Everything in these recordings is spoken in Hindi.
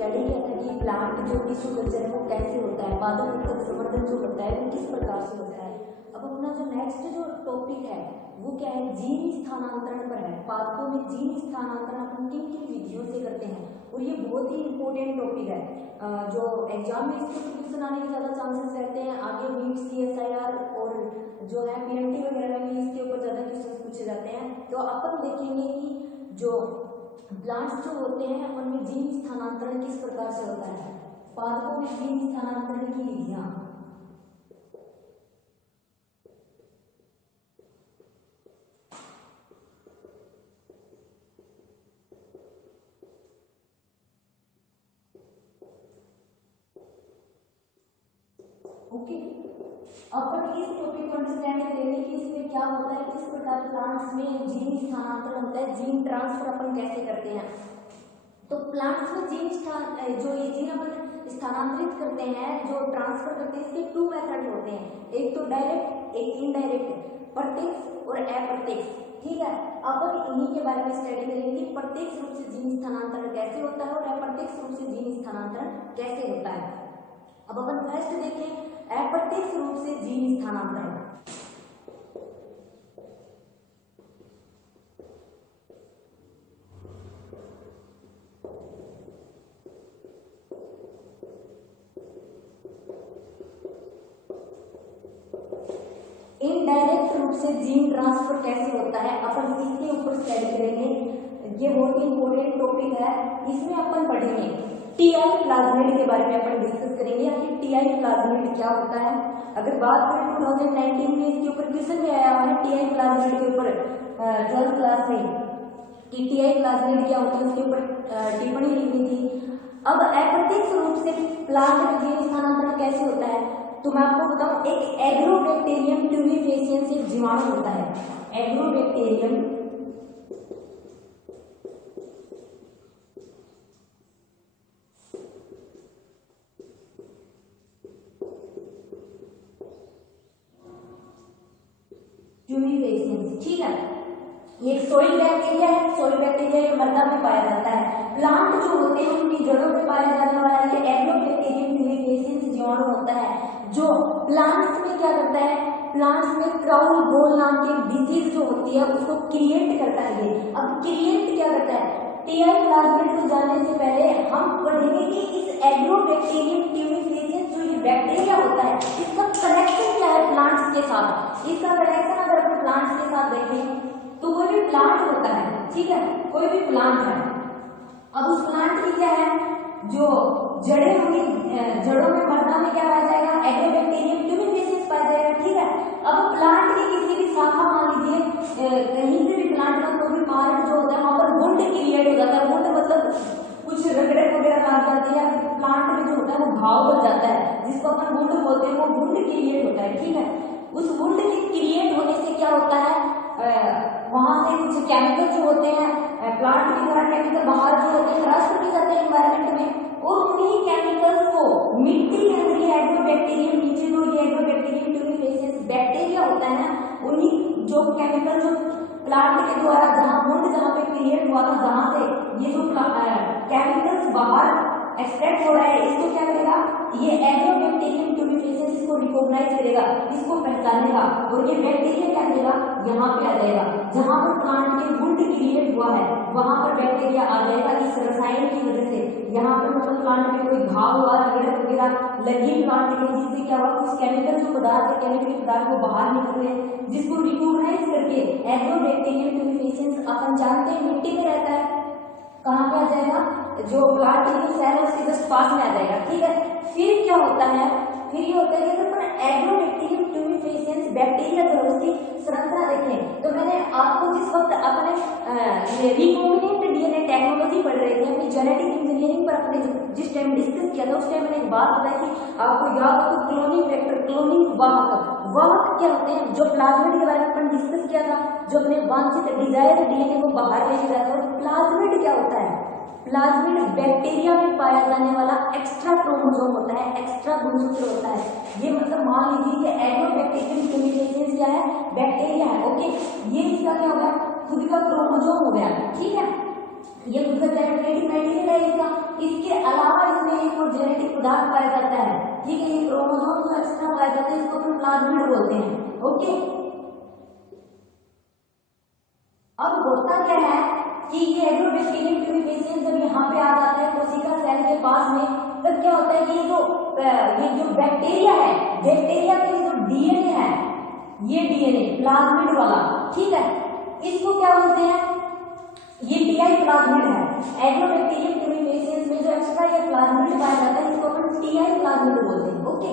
स्टडी किया था कि प्लांट जो टिश्यू कल्चर है वो कैसे होता है, पादप उत्तक संवर्धन जो होता है वो किस प्रकार से होता है। अब अपना जो नेक्स्ट जो टॉपिक है वो क्या है, जीन स्थानांतरण पर है। पादपों में जीन स्थानांतरण अपन किन किन विधियों से करते हैं, और ये बहुत ही इंपॉर्टेंट टॉपिक है। जो एग्जाम में इसके क्वेश्चन आने के ज़्यादा चांसेस रहते हैं। आगे नीट, CSIR और जो है PMT वगैरह में भी इसके ऊपर ज़्यादा क्वेश्चन पूछे जाते हैं। तो अपन देखेंगे कि जो प्लांट्स जो होते हैं उनमें जीन स्थानांतरण किस प्रकार से होता है, पादपों में जीन स्थानांतरण की विधियां। ओके, अपन इस टॉपिक को अंडरस्टैंड करेंगे कि इसमें क्या होता है, किस प्रकार प्लांट्स में जीन स्थानांतरण होता है, जीन ट्रांसफर अपन कैसे करते हैं। तो प्लांट्स में जो ये जीन अपन स्थानांतरित करते हैं, जो ट्रांसफर करते हैं, इसके 2 मेथड होते हैं, एक तो डायरेक्ट, एक इनडायरेक्ट, प्रत्यक्ष और अप्रत्यक्ष। ठीक है, अपन इन्हीं के बारे में स्टडी करेंगे, प्रत्यक्ष रूप से जीन स्थानांतरण कैसे होता है और अप्रत्यक्ष रूप से जीन स्थानांतरण कैसे होता है। अब अपन फर्स्ट देखें अप्रत्यक्ष रूप से जीन स्थानांतरण। इनडायरेक्ट रूप से जीन ट्रांसफर कैसे होता है, अपन इसके ऊपर स्टडी करेंगे। ये बहुत ही इंपॉर्टेंट टॉपिक है। इसमें अपन पढ़ेंगे टीआई प्लाज्मिड के बारे में अपन डिस्कस करेंगे। आखिर टीआई प्लाज्मिड क्या होता है। अगर बात करें 2019 में इसके ऊपर क्वेश्चन भी आया हुआ है टीआई प्लाज्मिड के ऊपर 12th क्लास में, कि टीआई प्लाज्मिड क्या होता है, उसके ऊपर टिप्पणी लिखनी थी। अब अप्रत्यक्ष रूप से प्लांट में जीन स्थानांतरण कैसे होता है, तो मैं आपको बताऊं, एक एग्रोबैक्टीरियम ट्यूबिफेसियंस एक जीवाणु होता है। एग्रोबैक्टीरियम ट्यूबिफेसियंस, ठीक है, ये सॉइल बैक्टीरिया है। सॉइल बैक्टीरिया मृदा में पाया जाता है। प्लांट जो होते हैं उनकी जड़ों में पाया जाने वाला ये एग्रोबैक्टीरियम ट्यूबिफेसियंस जीवाणु होता है, जो प्लांट्स में क्या करता है, प्लांट्स में क्राउन गॉल नाम की डिजीज जो होती है उसको क्रिएट करता है। ये अब क्रिएट क्या करता है, टीआई प्लाज्मिड को जानने से पहले हम पढ़ेंगे कि इस एग्रोबैक्टीरियम ट्यूबिफेसियंस जो ये बैक्टीरिया होता है इसका कनेक्शन क्या है प्लांट्स के साथ। इसका कनेक्शन अगर अपन प्लांट्स के साथ देखें तो कोई भी प्लांट होता है, ठीक है, कोई भी प्लांट है। अब उस प्लांट की क्या है, जो जड़ें होंगी, जड़ों में मृदा में क्या पाया जाएगा, एग्रोबैक्टीरियम ट्यूबिफेसियंस पाया जाएगा। ठीक है, अब प्लांट की किसी भी शाखा, मान लीजिए कहीं से भी प्लांट का कोई भी पार्ट जो होता है वहां पर वुंड क्रिएट हो जाता है। वुंड मतलब कुछ रगड़े वगैरह लग जाती है, प्लांट में जो होता है वो घाव बन जाता है, जिसको अपन वुंड बोलते हैं, वो वुंड क्रिएट होता है। ठीक है, उस वुंड के क्रिएट होने से क्या होता है, वहां से कुछ केमिकल जो होते हैं प्लांट के द्वारा केमिकल बाहर जो होते हैं ट्रांसफर किए जाते हैं एनवायरनमेंट में, और उन्हीं केमिकल्स को मिट्टी के अंदर ये एग्रोबैक्टीरियम, नीचे जो ये एग्रोबैक्टीरियम ट्यूबिफेसियंस बैक्टीरिया होता है ना, उन्हीं जो केमिकल जो प्लांट के द्वारा जहाँ पे क्रिएट हुआ था, जहाँ से ये जो केमिकल्स बाहर एक्सट्रैक्ट हो रहा है, इसको क्या करेगा, ये एग्रोबैक्टीरियम ट्यूबिफेसियंस इसको रिकॉग्नाइज करेगा, इसको पहचानेगा, और ये बैक्टीरिया क्या करेगा, यहाँ पे आ जाएगा। जहाँ पर प्लांट में वुंड क्रिएट हुआ है वहां पर बैक्टीरिया आ जाएगा। इस रसायन की वजह से यहाँ पर मतलब प्लांट में कोई घाव हुआ, रगड़ वगैरह लगी प्लांट में, जिससे क्या हुआ, कुछ केमिकल जो पदार्थ है, केमिकल पदार्थ वो बाहर निकल गए, जिसको रिकॉग्नाइज करके एग्रोबैक्टीरियम ट्यूबिफेसियंस अपन जानते हैं मिट्टी में रहता है, कहाँ पे आ जाएगा, जो प्लांट की सेल है उसके जस्ट पास में आ जाएगा। ठीक है, फिर क्या होता है, फिर ये होता है कि अगर एग्रोबैक्टीरियम ट्यूबिफेसियंस बैक्टीरिया जो उसकी संरचना देखें, तो मैंने आपको जिस वक्त अपने रिकॉम्बिनेंट डीएनए टेक्नोलॉजी पढ़ रहे थे, अपनी जेनेटिक इंजीनियरिंग पर अपने जिस टाइम डिस्कस किया था, उस टाइम मैंने एक बात बताई कि आपको याद हो तो क्लोनिंग वेक्टर, क्लोनिंग वाहक क्या होते हैं, जो प्लाज्मिड के बारे में अपन डिस्कस किया था, जो अपने वांछित डिजायर डीएनए को बाहर लेके जाता है। प्लाज्मिड क्या होता है, प्लाज्मिड बैक्टीरिया में पाया जाने वाला एक्स्ट्रा क्रोमोसोम होता है, एक्स्ट्रा गुणसूत्र होता है। ये मतलब मान लीजिए कि एग्रोबैक्टीरियम ट्यूबिफेसियंस क्या है, बैक्टीरिया है। ओके, ये इसका क्या हो गया, खुद का क्रोमोसोम हो गया। ठीक है, ये खुद का जेनेटिक मटेरियल है इसका। इसके अलावा इसमें एक और जेनेटिक पदार्थ पाया जाता है, ठीक है, ये क्रोमोसोम जो एक्स्ट्रा पाया जाता है इसको हम प्लाज्मिड बोलते हैं। ओके, अब होता क्या है कि ये एग्रोबैक्टीरियम प्यूरिफिकेशन जब यहाँ पे आ जाता है कोशिका सेल के पास में, तब क्या होता है कि ये जो बैक्टीरिया है, बैक्टीरिया के जो डीएनए है, ये डीएनए प्लाज्मिड वाला, ठीक है, इसको क्या बोलते हैं, ये टीआई प्लाज्मिड है। एग्रोबैक्टीरियम प्यूरिफिकेशन में जो एक्स्ट्रा ये प्लाज्मिड पाया जाता है इसको अपन टीआई प्लाज्मिड बोलते हैं। ओके,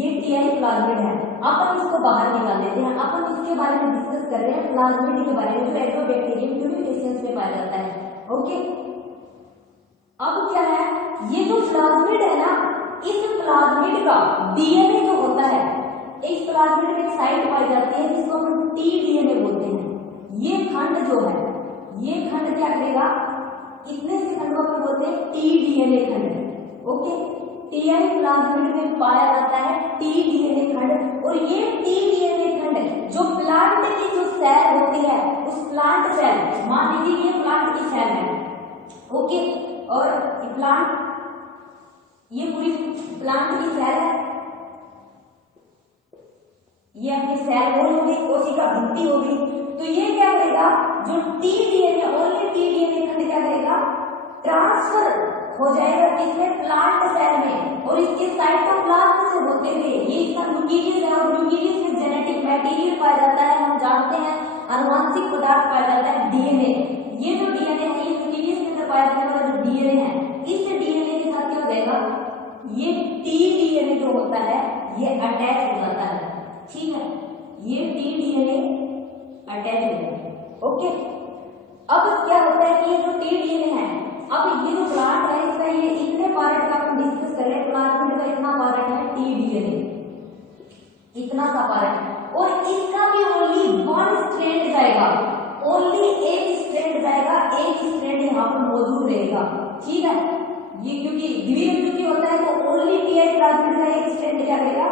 ये टीआई प्लाज्मिड है। अपन इसको बाहर निकाल देते हैं, अपन इसके बारे में डिस्कस कर रहे हैं प्लाज्मिड के बारे में जो एग्रोबैक्टीरियम प्यूरिफिकेशन में पाया जाता है। ओके, अब क्या है, ये जो प्लाज्मिड है ना, इस प्लाज्मिड का डीएनए जो होता है, इस प्लाज्मिड में एक साइट पाई जाती है जिसको हम टी डीएनए बोलते हैं। ये खंड जो है, ये खंड क्या करेगा, इतने से खंडों को बोलते हैं टी डीएनए खंड। ओके, टीआई प्लाज्मिड में पाया जाता है टी डीएनए खंड, और ये टी डीएनए खंड जो प्लांट की जो सेल होती है, उस प्लांट सेल, मान लीजिए ये प्लांट की सेल है, ओके, और प्लांट, ये पूरी प्लांट की सेल है, ये अपनी सेल वॉल हो गई, कोशिका भित्ति हो गई, तो ये क्या करेगा, जो T DNA, only T DNA खंड क्या करेगा, ट्रांसफर हो जाएगा इसमें प्लांट सेल में, और इसके साइटोप्लाज्म से होते हुए ये इसका न्यूक्लियस है, और न्यूक्लियस में जेनेटिक मटेरियल पाया जाता है, हम जानते हैं आनुवंशिक पदार्थ पाया जाता है डीएनए। ये जो डीएनए है, ये न्यूक्लियस के अंदर पाया जाने वाला जो डीएनए है, इस डीएनए के साथ क्या हो जाएगा, ये टी डीएनए जो होता है ये अटैच हो जाता है, ठीक है, ये टी डीएनए अटैच हो जाता है। ओके, अब क्या होता है कि ये जो टी डीएनए है, अब ये जो प्लांट है इसका ये इतने पार्ट का हम डिस्कस कर रहे हैं, प्लाज्मिड का इतना पार्ट है टी डीएनए, इतना सा पार्ट है, और इसका भी ओनली वन स्ट्रैंड जाएगा, ओनली एक स्ट्रैंड जाएगा, एक स्ट्रैंड यहाँ पर मौजूद रहेगा, ठीक है, ये क्योंकि द्विबीजपत्री होता है तो ओनली टीआई प्लाज्मिड का एक स्ट्रैंड क्या करेगा,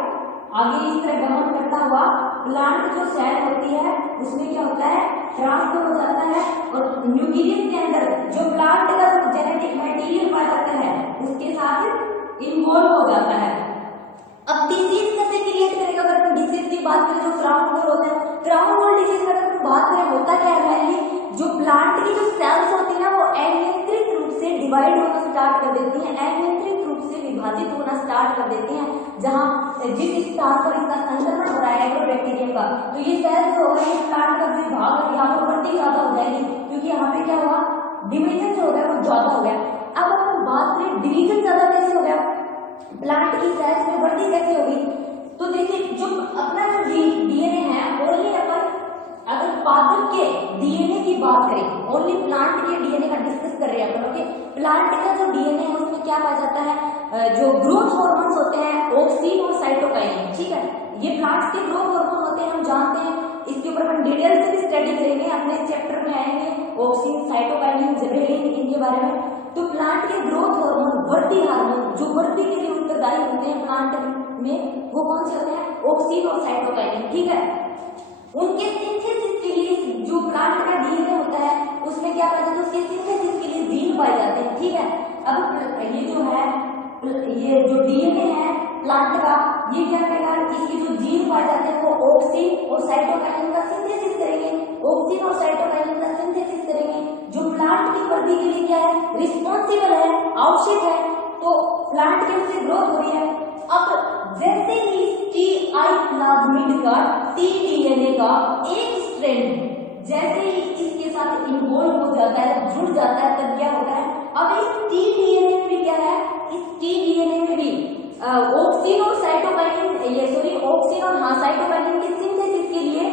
आगे इस तरह गमन करता हुआ प्लांट जो सेल होती है उसमें क्या होता है, ट्रांसफर हो जाता है, और न्यूक्लियस के अंदर जो प्लांट का जो जेनेटिक मटेरियल पाया जाता है उसके साथ इन्वॉल्व हो जाता है। अब डिजीज कैसे क्रिएट करेगा, अगर हम डिजीज की बात करें, जो क्राउन वॉल होता है, क्राउन वॉल डिजीज अगर हम बात करें, होता क्या है, जो प्लांट की जो सेल्स होती है वो अनियंत्रित रूप से डिवाइड होना स्टार्ट कर देती हैं, अनियंत्रित रूप से विभाजित होना स्टार्ट कर देती हैं, जहां जिस स्थान पर इसका संक्रमण हो रहा है एग्रोबैक्टीरियम का, तो ये सेल्स जो है प्लांट का जो भाग है यहाँ पर बढ़ती ज्यादा हो जाएगी, क्योंकि यहाँ पे क्या हुआ, डिवीजन जो हो गया वो ज्यादा हो गया। अब हम बात करें डिवीजन ज्यादा कैसे हो गया, प्लांट की सेल्स में बढ़ती कैसे होगी, तो देखिए जो अपना जो डीएनए है, ओनली अपन अगर पादप के डीएनए की बात करें, ओनली प्लांट के डीएनए का डिस्कस कर रहे हैं अपन, ओके, प्लांट का जो डीएनए है उसमें क्या पाया जाता है, जो ग्रोथ हार्मोन्स होते हैं ऑक्सीन और साइटोकाइनिन, ठीक है, ये प्लांट्स के ग्रोथ हार्मोन होते हैं, हम जानते हैं, इसके ऊपर अपन डिटेल से भी स्टडी करेंगे, अपने चैप्टर में आएंगे ऑक्सीन, साइटोकाइनिन, जिबरेलिन, इनके बारे में। तो प्लांट के ग्रोथ हार्मोन, वृद्धि हार्मोन, जो वृद्धि के लिए उत्तरदायी होते हैं प्लांट में, वो कौन से होते हैं, ऑक्सीन और साइटोकाइनिन, ठीक है, उनके सिंथेसिस के लिए जो प्लांट का डीएनए होता है उसमें क्या पाया जाता है, उसके सिंथेसिस के लिए जीन पाए जाते हैं, ठीक है। अब ये जो है, ये जो डीएनए है प्लांट का, ये क्या करेगा, इसके जो जीन पाए जाते हैं वो ऑक्सीन और साइटोकाइनिन का सिंथेसिस करेंगे, ऑक्सीन और साइटोकाइनिन का सिंथेसिस करेंगे, जो प्लांट की वृद्धि के लिए क्या है, रिस्पॉन्सिबल है, आवश्यक है, तो प्लांट की उससे ग्रोथ हो रही है। अब जैसे ही टीआई प्लाज्मिड का टीडीएनए का एक स्ट्रैंड जैसे ही इसके साथ इन्वॉल्व हो जाता है, जुड़ जाता है, तब क्या होता है, अब इस टीडीएनए में भी क्या है, इस टीडीएनए में भी ऑक्सीन और साइटोकाइनिन, ये सॉरी ऑक्सीन और साइटोकाइनिन के सिंथेसिस के लिए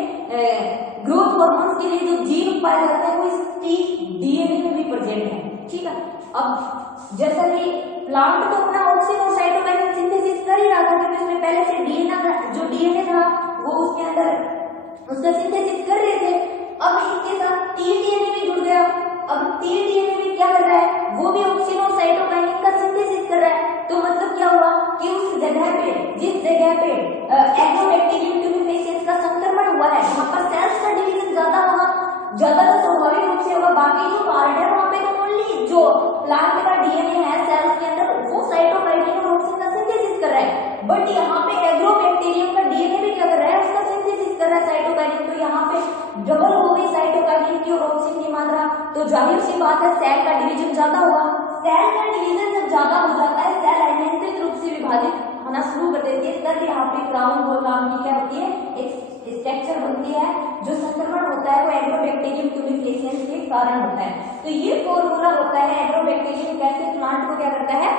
ग्रोथ हार्मोन्स के लिए जो जीन पाए जाते हैं वो इस टीडीएनए में भी प्रेजेंट है, ठीक है। अब जैसा कि प्लांट तो अपना ऑक्सीन और साइटोकाइनिन सिंथेसिस कर ही रहा था, क्योंकि उसमें पहले से डीएनए था वो उसके अंदर उसका सिंथेसिस कर रहे थे। अब इसके साथ टीडीएनए भी जुड़ गया, अब टीडीएनए भी क्या कर रहा है, वो भी ऑक्सीन और साइटोकाइनिन का सिंथेसिस कर रहा है, तो मतलब क्या हुआ कि उस जगह पे, जिस जगह पे एग्रोबैक्टीरियम प्यूरिफिकेशन का संक्रमण हुआ है, वहां पर सेल्स का डिवीजन ज्यादा होगा, ज्यादा तो स्वाभाविक रूप से होगा, बाकी जो पार्ट है जाहिर सी बात है सेल का डिवीजन ज्यादा होगा। सेल का डिवीजन जब ज्यादा हो जाता है, सेल अनियंत्रित रूप से विभाजित होना शुरू कर देती है, तब यहाँ पे क्राउन वॉल नाम की क्या होती है, एक स्ट्रक्चर बनती है। जो संक्रमण होता है वो एग्रोबैक्टीरियम ट्यूनिफिकेशन के कारण होता है। तो ये फॉर्मूला होता है एग्रोबैक्टीरियम कैसे प्लांट को क्या करता है,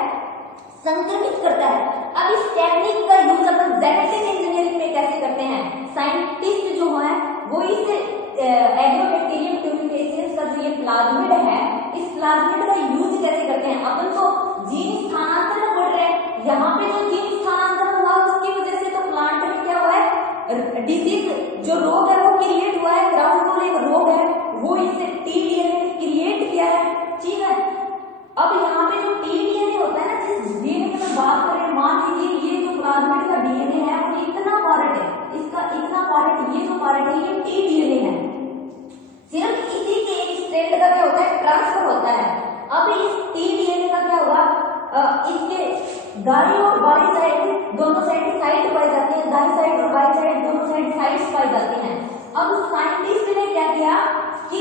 संक्रमित करता है। अब इस टेक्निक का यूज अपन जेनेटिक इंजीनियरिंग में कैसे करते हैं, साइंटिस्ट जो है वो इस एग्रोबैक्टीरियम ट्यूनिफिकेशन का जो ये प्लाज्मिड है, इस प्लाज्मिड का यूज कैसे करते हैं। अपन तो जीन स्थानांतरण पढ़ रहे हैं, यहाँ पे जो जीन स्थानांतरण हुआ उसकी वजह से तो प्लांट में क्या हुआ है, डिजीज जो रोग है वो क्रिएट हुआ है। क्राउन वॉल एक रोग है, वो इसे टीडीएनए ने क्रिएट किया है, ठीक है। अब यहाँ पे जो टीडीएनए होता है ना, जिस डीएनए की मैं बात कर रहे हैं, मान लीजिए ये जो प्लाज्मिड का डीएनए है वो इतना पार्ट है, इसका इतना पार्ट, ये जो पार्ट है ये टीडीएनए है। सिर्फ इसी के एक स्ट्रैंड का क्या होता है, ट्रांसफर होता है। अब इस टीडीएनए का क्या हुआ, इसके दाईं और बाईं साइड दोनों साइड पाई जाती है, दाईं साइड और बाईं साइड दोनों साइड्स पाई जाती हैं। अब साइंटिस्ट ने क्या किया कि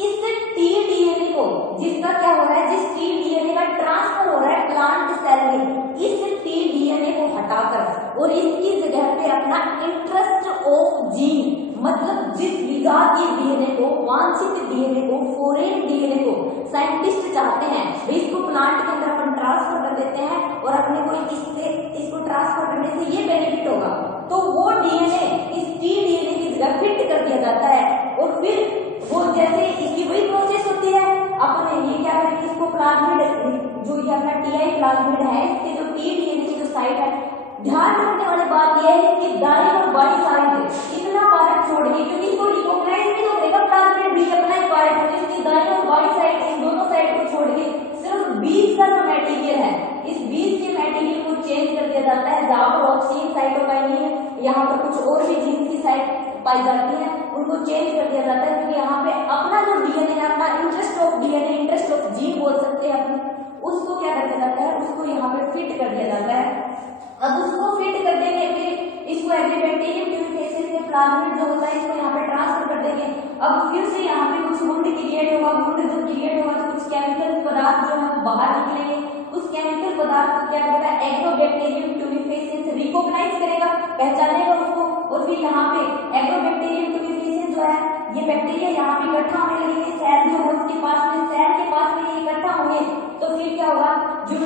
इस टीडीएनए को, जिसका क्या हो रहा है, जिस टीडीएनए का ट्रांसफर हो रहा है प्लांट सेल में, इस टीडीएनए को हटाकर और इसकी जगह पे अपना इंटरेस्ट ऑफ जीन, मतलब जिस विजातीय डीएनए को, वांछित डीएनए को, फॉरेन डीएनए को साइंटिस्ट चाहते हैं इसको प्लांट के अंदर अपन ट्रांसफर कर देते हैं और अपने को इसको ट्रांसफर करने से ये बेनिफिट होगा, तो वो डीएनए इस टीडीएनए की जगह फिट कर दिया जाता है। और फिर वो जैसे इसकी वही प्रोसेस होती है, अपने ये क्या करेंगे, इसको प्लाज्मिड जो ये अपना टीआई प्लाज्मिड है, इसके जो टीडीएनए की जो साइट है, ध्यान रखने वाली बात यह है कि दाईं और बाईं साइड इतना पार्ट छोड़ के, क्योंकि इसको रिकॉग्नाइज नहीं होगा प्लाज्मिड भी अपना ही पार्ट है, इसकी दाईं और बाईं साइड, इन दोनों साइड को छोड़ के सिर्फ बीच का जो मटेरियल है, इस बीच के मटेरियल को चेंज कर दिया जाता है। जहाँ पर ऑक्सीजन साइटोकाइनिन है, यहाँ पर कुछ और भी जीन की साइट पाई जाती है, उनको चेंज कर दिया जाता है, क्योंकि यहाँ पे अपना जो डीएनए है, अपना interest of DNA, interest of gene बोल सकते हैं अपने, उसको क्या कर दिया जाता है, उसको यहाँ पे फिट कर दिया जाता है। अब उसको फिट कर देंगे, फिर इसको एग्रीबैक्टीरियम ट्यूनिफिकेशन से प्लाज्मिड जो होता है इसको यहाँ पे ट्रांसफर कर देंगे। अब फिर से यहाँ पे कुछ वुंड क्रिएट होगा, वुंड जब क्रिएट होगा तो कुछ केमिकल पदार्थ जो है बाहर निकलेंगे, उस केमिकल पदार्थ को क्या करेगा, एग्रोबैक्टीरियम ट्यूनिफिकेशन से रिकॉग्नाइज करेगा, पहचानेगा उसको, और फिर यहाँ पे एग्रोबैक्टीरियम ट्यूनिफिकेशन जो है, ये बैक्टीरिया यहाँ पे इकट्ठा होने लगेंगे, सेल जो है उसके पास में, सेल के पास में ये इकट्ठा होंगे, तो फिर क्या होगा, जो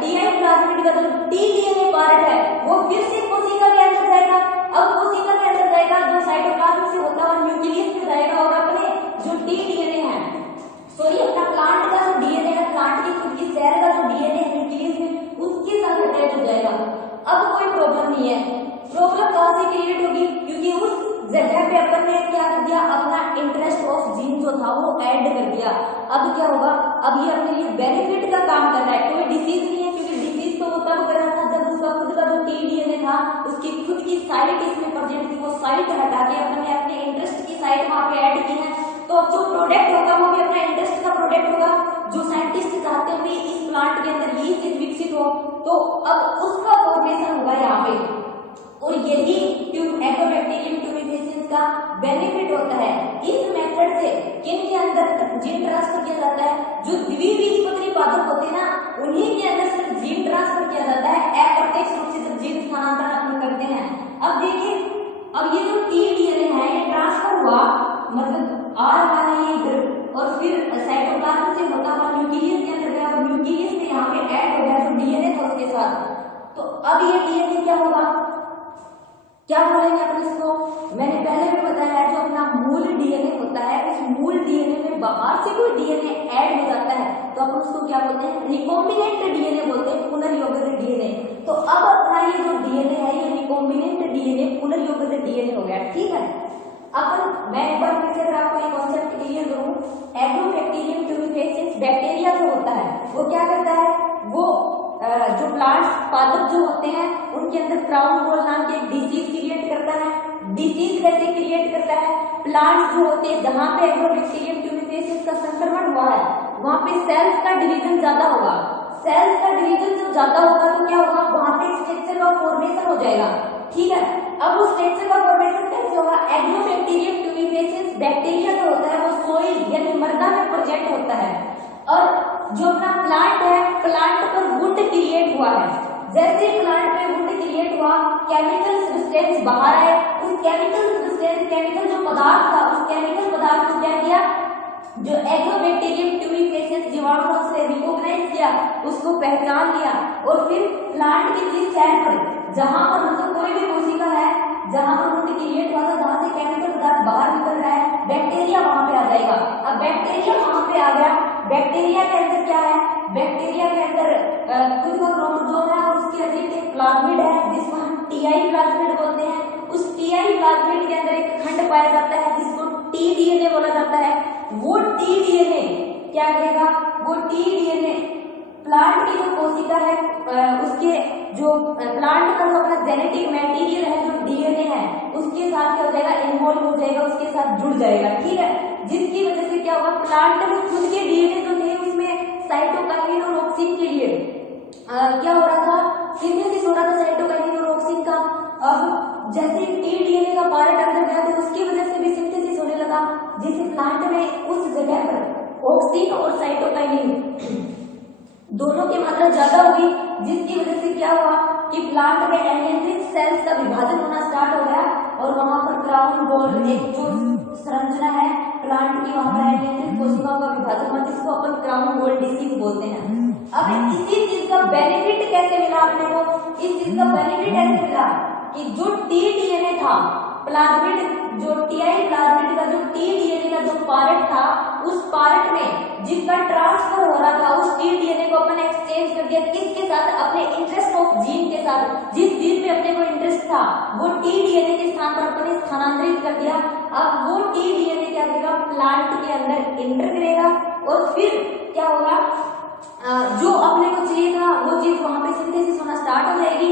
टीआई प्लाज्मिड का जो टीडीएनए पार्ट है वो फिर से कोशिका के अंदर जाएगा। अब कोशिका के अंदर जाएगा, जो साइटोप्लाज्म से होता है न्यूक्लियस में जाएगा, और अपने जो टीडीएनए है, सॉरी अपना प्लांट का जो डीएनए है, प्लांट की खुद की सेल का जो डीएनए है न्यूक्लियस में, उसके साथ अटैच हो जाएगा। अब कोई प्रॉब्लम नहीं है, प्रॉब्लम कहाँ से क्रिएट होगी, क्योंकि उस जगह पे अपन ने क्या कर दिया, अपना इंटरेस्ट ऑफ जीन जो था वो ऐड कर दिया। अब क्या होगा, अब ये अपने लिए बेनिफिट का काम कर रहा है, कोई डिसीज नहीं है, क्योंकि डिसीज तो वो तब कर रहा था जब उसका खुद का जो टीडीएनए था, उसकी खुद की साइट इसमें प्रेजेंट थी, वो साइट हटा के अपन ने अपने इंटरेस्ट की साइट वहां पे ऐड की है। तो अब जो प्रोडक्ट होगा वो भी अपना इंटरेस्ट का प्रोडक्ट होगा, जो साइंटिस्ट चाहते हैं भी इस प्लांट के अंदर ये चीज विकसित हो, तो अब उसका फॉर्मेशन होगा यहाँ पे। और यही एग्रोबैक्टीरियम ट्यूनिफिकेशन का बेनिफिट होता है। इस मेथड से किन के अंदर जीन ट्रांसफर किया जाता है, जो द्विबीजपत्री पादप होते हैं ना, उन्हीं के अंदर सिर्फ जीन ट्रांसफर किया जाता है, अप्रत्यक्ष रूप से जब जीन स्थानांतरण अपन करते हैं। अब देखिए, अब ये जो टीडीएनए है ये ट्रांसफर हुआ, मतलब आ रहा है ये इधर, और फिर साइटोप्लाज्म से होता हुआ न्यूक्लियस के अंदर गया, और न्यूक्लियस में यहाँ पे ऐड हो गया जो डीएनए था उसके साथ। तो अब ये डीएनए क्या होगा, क्या बोलेंगे अपन इसको, मैंने पहले भी बताया है, जो अपना मूल डीएनए होता है, उस मूल डीएनए में बाहर से कोई डीएनए ऐड हो जाता है तो अपन उसको क्या बोलते हैं, रिकॉम्बिनेंट डीएनए बोलते हैं, पुनर्योजित डीएनए। तो अब अपना ये जो डीएनए है ये रिकॉम्बिनेंट डीएनए, पुनर्योजित डीएनए हो गया, ठीक है। अपन मैं एक बार फिर से अगर आपको ये कॉन्सेप्ट क्लियर करूं, एग्रोबैक्टीरियम ट्यूनिफिकेशन बैक्टीरिया जो होता है वो क्या करता है, वो जो प्लांट्स पादप जो होते हैं उनके अंदर क्राउन वॉल नाम की एक डिजीज क्रिएट करता है। डिजीज कैसे क्रिएट करता है, प्लांट्स जो होते हैं जहां पे एग्रोबैक्टीरियम ट्यूनिफिकेशन का संक्रमण हुआ है वहां पे सेल्स का डिवीजन ज्यादा होगा। सेल्स का डिवीजन जब ज्यादा होगा तो क्या होगा, वहां पे स्ट्रक्चर का फॉर्मेशन हो जाएगा, ठीक है। अब उस स्ट्रक्चर का फॉर्मेशन कैसे होगा, एग्रोबैक्टीरियम ट्यूनिफिकेशन ट्यूबिफेसियंस बैक्टीरिया जो होता है वो सोइल यानी मृदा में प्रेजेंट होता है और जो अपना प्लांट है, प्लांट पर वुंड क्रिएट हुआ है। जैसे प्लांट में वुंड क्रिएट हुआ, केमिकल सब्सटेंस बाहर आए, उस केमिकल सब्सटेंस, केमिकल जो पदार्थ था, उस केमिकल पदार्थ को क्या किया, जो एग्रोबैक्टीरियम ट्यूबिफेसियंस जीवाणु ने उसे रिकॉग्नाइज किया, उसको पहचान लिया और फिर प्लांट की जिस साइड पर, जहां पर मतलब कोई भी कोशिका है जहां पर वुंड क्रिएट हुआ था, जहां से केमिकल पदार्थ बाहर निकल रहा है, बैक्टीरिया वहां पे आ जाएगा। अब बैक्टीरिया वहां पे आ गया, बैक्टीरिया के अंदर क्या है, बैक्टीरिया के अंदर खुद का क्रोमोसोम है और उसके अतिरिक्त एक प्लाज्मिड है जिसको हम टीआई प्लाज्मिड बोलते हैं। उस टीआई प्लाज्मिड के अंदर एक खंड पाया जाता है जिसको टीडीएनए बोला जाता है। वो टीडीएनए क्या करेगा, वो टीडीएनए प्लांट की जो कोशिका है उसके जो प्लांट का जो अपना जेनेटिक मटेरियल है, जो डीएनए है, उसके साथ क्या हो जाएगा, इन्वॉल्व हो जाएगा, उसके साथ जुड़ जाएगा। ठीक है, जिसकी वजह से क्या होगा, प्लांट में खुद के डीएनए जो थे उसमें साइटोकाइनिन और ऑक्सिन के लिए क्या हो रहा था, सिंथेसिस हो रहा था साइटोकाइनिन और ऑक्सिन का। अब जैसे टीडीएनए का पार्ट अंदर गया तो उसकी वजह से भी सिंथेसिस होने लगा, जिससे प्लांट में उस जगह पर ऑक्सिन और साइटोकाइनिन दोनों की मात्रा ज्यादा होगी, जिसकी वजह से क्या हुआ कि प्लांट में एलियंट्रिक सेल्स का विभाजन होना स्टार्ट हो गया और वहां पर क्राउन बॉल, एक जो संरचना है प्लांट की, वहां पर एलियंट्रिक कोशिकाओं का विभाजन हुआ जिसको अपन क्राउन बॉल डिसीज बोलते हैं। अब इसी चीज का बेनिफिट कैसे मिला अपने को, इस चीज का बेनिफिट ऐसे मिला कि जो टीडीएनए था, प्लाज्मिड, जो टीआई प्लाज्मिड का जो टीडीएनए का जो पार्ट था, उस पार्ट में जिसका ट्रांसफर हो रहा था, उस टीडीएनए को अपन एक्सचेंज कर दिया किसके साथ, अपने इंटरेस्ट ऑफ जीन के साथ। जिस जीन में अपने को इंटरेस्ट था वो टीडीएनए के स्थान पर अपने स्थानांतरित कर दिया। अब वो टीडीएनए क्या करेगा, प्लांट के अंदर इंटर करेगा और फिर क्या होगा, जो अपने को चाहिए था वो चीज वहां पे सिंथेसिस होना स्टार्ट हो जाएगी।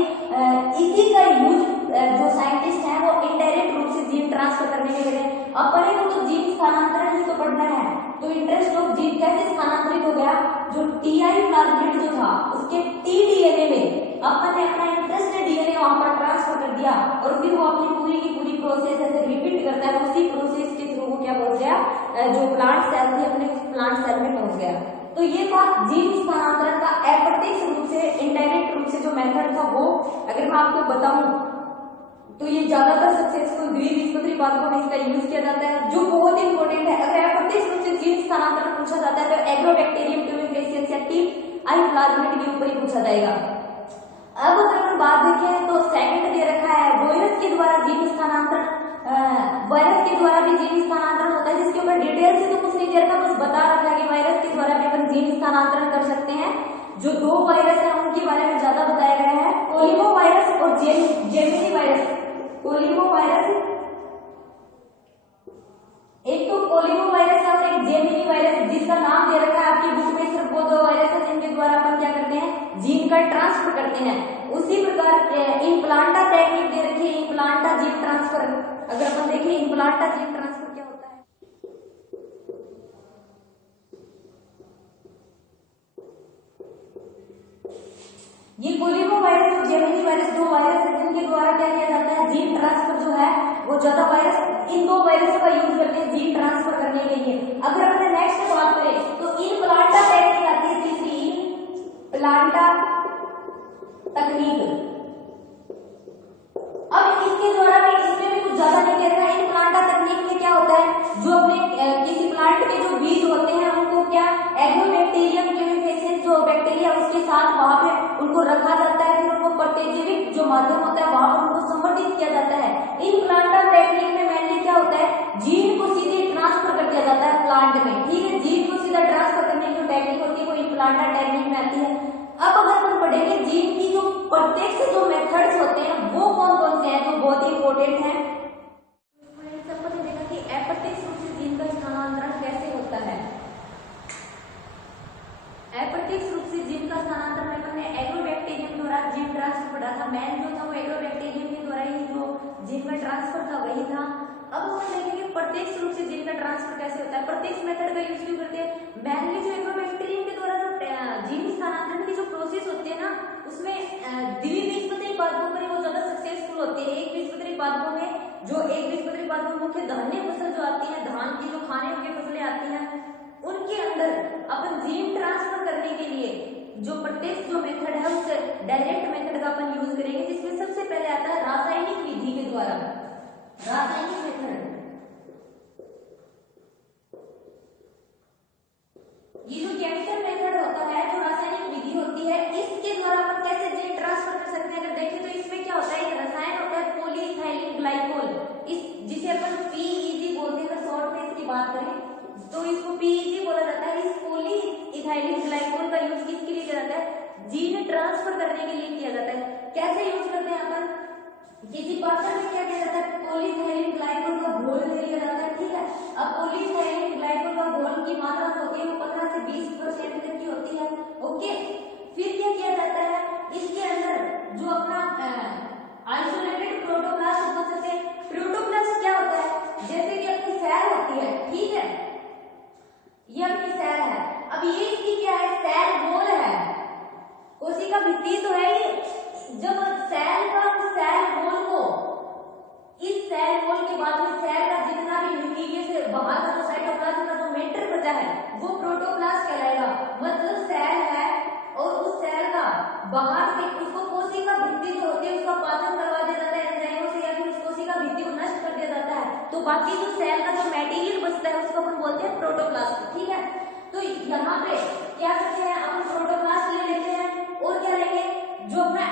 इसी का यूज जो साइंटिस्ट हैं वो इनडायरेक्ट रूप से जीन ट्रांसफर करने में करें। अपने को तो जीन स्थानांतरण ही तो पढ़ना है, तो इंटरेस्ट ऑफ जीन कैसे स्थानांतरित हो गया, जो टीआई प्लाज्मिड जो था उसके टीडीएनए में अपन ने अपना इंटरेस्ट डीएनए वहां पर ट्रांसफर कर दिया और फिर वो अपनी पूरी की पूरी प्रोसेस ऐसे रिपीट करता है। उसी प्रोसेस के थ्रू वो क्या पहुंच गया, जो प्लांट सेल थी अपने प्लांट सेल में पहुंच गया। तो ये था जीन स्थानांतरण का अप्रत्यक्ष रूप से, इनडायरेक्ट रूप से जो मेथड था वो अगर मैं आपको बताऊं तो ये ज्यादातर सक्सेसफुल द्विबीजपत्री पादपों में इसका यूज किया जाता है, जो बहुत इंपॉर्टेंट है। अगर अप्रत्यक्ष रूप से जीन स्थानांतरण पूछा जाता है तो एग्रोबैक्टीरियम ट्यूबिफेसियंस या टीआई प्लाज्मिड के ऊपर ही पूछा जाएगा। अब अगर हम बात देखें तो सेकंड दे रखा है वायरस के द्वारा जीन स्थानांतरण। वायरस के द्वारा भी जीन स्थानांतरण होता है, जिसके ऊपर डिटेल से तो कुछ नहीं दे रखा, बस बता रखा है कि वायरस के द्वारा भी अपन जीन स्थानांतरण कर सकते हैं। जो दो वायरस है उनके बारे में ज्यादा बताया गया है, पोलिमो वायरस और जेमिनी वायरस। पोलिमो वायरस, एक तो पोलिमो वायरस है और एक जेमिनी वायरस, जिसका नाम दे रखा है आपकी बुक में। सिर्फ वो दो वायरस है जिनके द्वारा अपन क्या करते हैं, जीन का ट्रांसफर करते हैं। उसी प्रकार इम्प्लांटा टेक्निक दे रखी है, इम्प्लांटा जीन ट्रांसफर। अगर अपन देखें इम्प्लांटा जीन ट्रांसफर क्या होता है, ये पोलिमो वायरस और जेमिनी वायरस दो वायरस है जिनके द्वारा क्या किया जाता है, जीन ट्रांसफर जो है वो ज्यादा वायरस इन दो वायरसों का यूज करते हैं जीन ट्रांसफर करने के लिए। अगर अपने नेक्स्ट बात करें तो इम्प्लांटा टेक्निक आती है तीसरी, इम्प्लांटा तकनीक। अब इसके द्वारा भी, इसमें भी कुछ ज्यादा नहीं कहना है। इम्प्लांटा तकनीक में क्या होता है, जो अपने किसी प्लांट के जो बीज होते हैं उनको क्या एग्रोबैक्टीरियम ट्यूबिफेसियंस जो बैक्टीरिया उसके साथ वहां पे उनको रखा जाता है, फिर उनको प्रतिजैविक जो माध्यम होता है वहां पर उनको संवर्धित किया जाता है। इम्प्लांटा टेक्निक में मेनली क्या होता है, जीन को सीधे ट्रांसफर कर दिया जाता है प्लांट में। ठीक है, जीन को सीधा ट्रांसफर करने की जो टेक्निक होती है वो इम्प्लांटा टेक्निक में आती है। अब अगर हम पढ़ेंगे जीन की जो प्रत्यक्ष जो मेथड्स होते हैं वो कौन कौन से हैं, जो बहुत ही इंपॉर्टेंट है। सबको देखा कि अप्रत्यक्ष रूप से जीन का स्थानांतरण कैसे होता है। अप्रत्यक्ष रूप से जीन का स्थानांतरण में हमने एग्रोबैक्टीरियम द्वारा जीन ट्रांसफर पढ़ा था। मेन जो था वो एग्रोबैक्टीरियम के द्वारा ही जो जीन का ट्रांसफर था वही था। अब हम देखेंगे प्रत्यक्ष रूप से जीन का ट्रांसफर कैसे होता है, प्रत्यक्ष मेथड का यूज क्यों करते हैं। मेनली जो एग्रोबैक्टीरियम के द्वारा जो जीन स्थानांतरण की जो प्रोसेस होती है ना, उसमें द्विबीजपत्री पादपों में वो ज्यादा सक्सेसफुल होती है। एक बीजपत्री पादपों में जो एक बीजपत्री पादपों में मुख्य धान्य फसल जो आती धान की जो खाने योग्य फसलें आती हैं उनके अंदर अपन जीन ट्रांसफर करने के लिए जो प्रत्यक्ष जो मेथड है उस डायरेक्ट मेथड का अपन यूज करेंगे, जिसमें सबसे पहले आता है रासायनिक विधि के द्वारा। रासायनिक मेथड, ये जो केमिकल मेथड होता है, जो रासायनिक विधि होती है, इसके द्वारा अपन कैसे जीन ट्रांसफर कर सकते हैं। अगर देखें तो इसमें क्या होता है, एक रसायन होता है पॉलीइथाइलिन ग्लाइकोल, इस जिसे अपन पीईजी बोलते हैं। अगर शॉर्ट में इसकी बात करें तो इसको पीईजी बोला जाता है। इस पॉलीइथाइलिन ग्लाइकोल का यूज किसके लिए किया जाता है, जीन ट्रांसफर करने के लिए किया जाता है। कैसे यूज करते हैं अपन, किसी पात्र में क्या किया जाता है, पॉलीइथाइलिन ग्लाइकोल का घोल ले लिया जाता है, ठीक है। अब पॉलीइथाइलिन ग्लाइकोल का घोल की मात्रा जो होती है वो 15 से 20% तक की होती है, ओके। फिर क्या किया जाता है, इसके अंदर जो अपना आइसोलेटेड प्रोटोप्लास्ट बन सकते हैं। प्रोटोप्लास्ट क्या होता है, जैसे कि अपनी सेल होती है, ठीक है, ये अपनी सेल है। अब ये इसकी क्या है, सेल वॉल है, कोशिका भित्ति तो है ये। जब सेल वॉल को, इस सेल वॉल के बाद में सेल का जितना भी न्यूक्लियस है, बाहर का जो साइटोप्लाज्म का जो मैटर बचा है वो प्रोटोप्लास्ट कहलाएगा। मतलब सेल है और उस सेल का बाहर से उसको कोशिका भित्ति जो होती है उसका पाचन करवा दिया जाता है एंजाइमों से, या फिर उस कोशिका भित्ति को नष्ट कर दिया जाता है। तो बाकी जो सेल का जो मटेरियल बचता है उसको अपन बोलते हैं प्रोटोप्लास्ट, ठीक है। तो यहाँ पे क्या करते हैं, अपन प्रोटोप्लास्ट ले लेते हैं और क्या लेंगे, जो अपना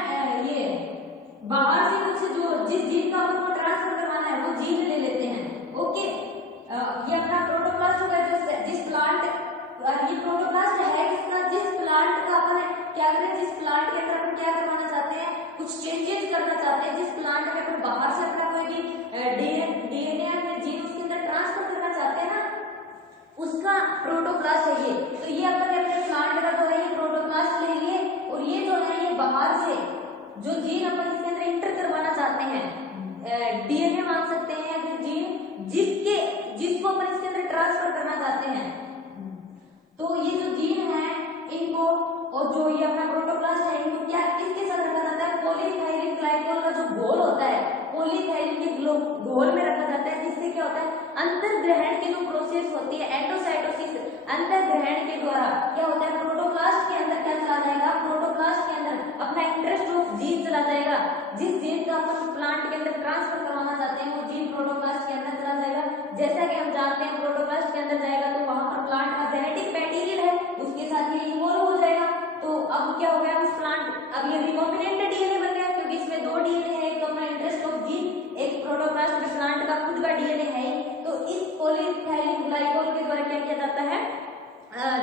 ये बाहर से कुछ जो जिस जीन का अपन को ट्रांसफर करवाना है वो जीन ले लेते हैं, ओके। ये अपना प्रोटोप्लास्ट होगा, जो जिस प्लांट, ये प्रोटोप्लास्ट है जिसका, जिस प्लांट का अपन क्या करें, जिस प्लांट के अंदर अपन क्या करवाना चाहते हैं, कुछ चेंजेस करना चाहते हैं, जिस प्लांट में अपन बाहर से अपना कोई भी डीएनए या फिर जीन उसके अंदर ट्रांसफर करना चाहते हैं ना, उसका प्रोटोप्लास्ट है ये। तो ये अपन अपने प्लांट का जो है ये प्रोटोप्लास्ट ले लिए, और ये जो है ये बाहर से जो जीन अपन इसके अंदर इंटर करवाना चाहते हैं, डीएनए मान सकते हैं या फिर जीन जिसको अपन इसके अंदर ट्रांसफर करना चाहते हैं। तो ये जो जीन है इनको, और जो ये अपना प्रोटोप्लास्ट है, इनको क्या किसके साथ रखा जाता है, पॉलीइथाइलिन ग्लाइकोल का जो घोल होता है, पॉलीइथाइलिन के घोल में रखा जाता है, जिससे क्या होता है, अंतर्ग्रहण की जो प्रोसेस होती है, एंडोसाइटोसिस, अंतर्ग्रहण के द्वारा क्या होता है, प्रोटोप्लास्ट के अंदर क्या चला जाएगा, प्रोटोप्लास्ट के अंदर अपना इंटरेस्ट ऑफ जीन चला जाएगा। जिस जीन का अपन प्लांट के अंदर ट्रांसफर करवाना चाहते हैं वो जीन प्रोटोप्लास्ट के अंदर चला जाएगा। जैसा कि हम जानते हैं प्रोटोप्लास्ट के अंदर जाएगा तो वहां पर प्लांट का जेनेटिक मटेरियल है उसके साथ ये इन्वॉल्व हो जाएगा। तो अब क्या हो गया, उस प्लांट, अब ये रिकॉम्बिनेंट डीएनए बन गया, क्योंकि इसमें दो डीएनए है, एक तो अपना इंटरेस्ट ऑफ जीन, एक प्रोटोप्लास्ट में प्लांट का खुद का डीएनए है। तो इस पॉलीइथाइलिन ग्लाइकोल के द्वारा क्या किया जाता है,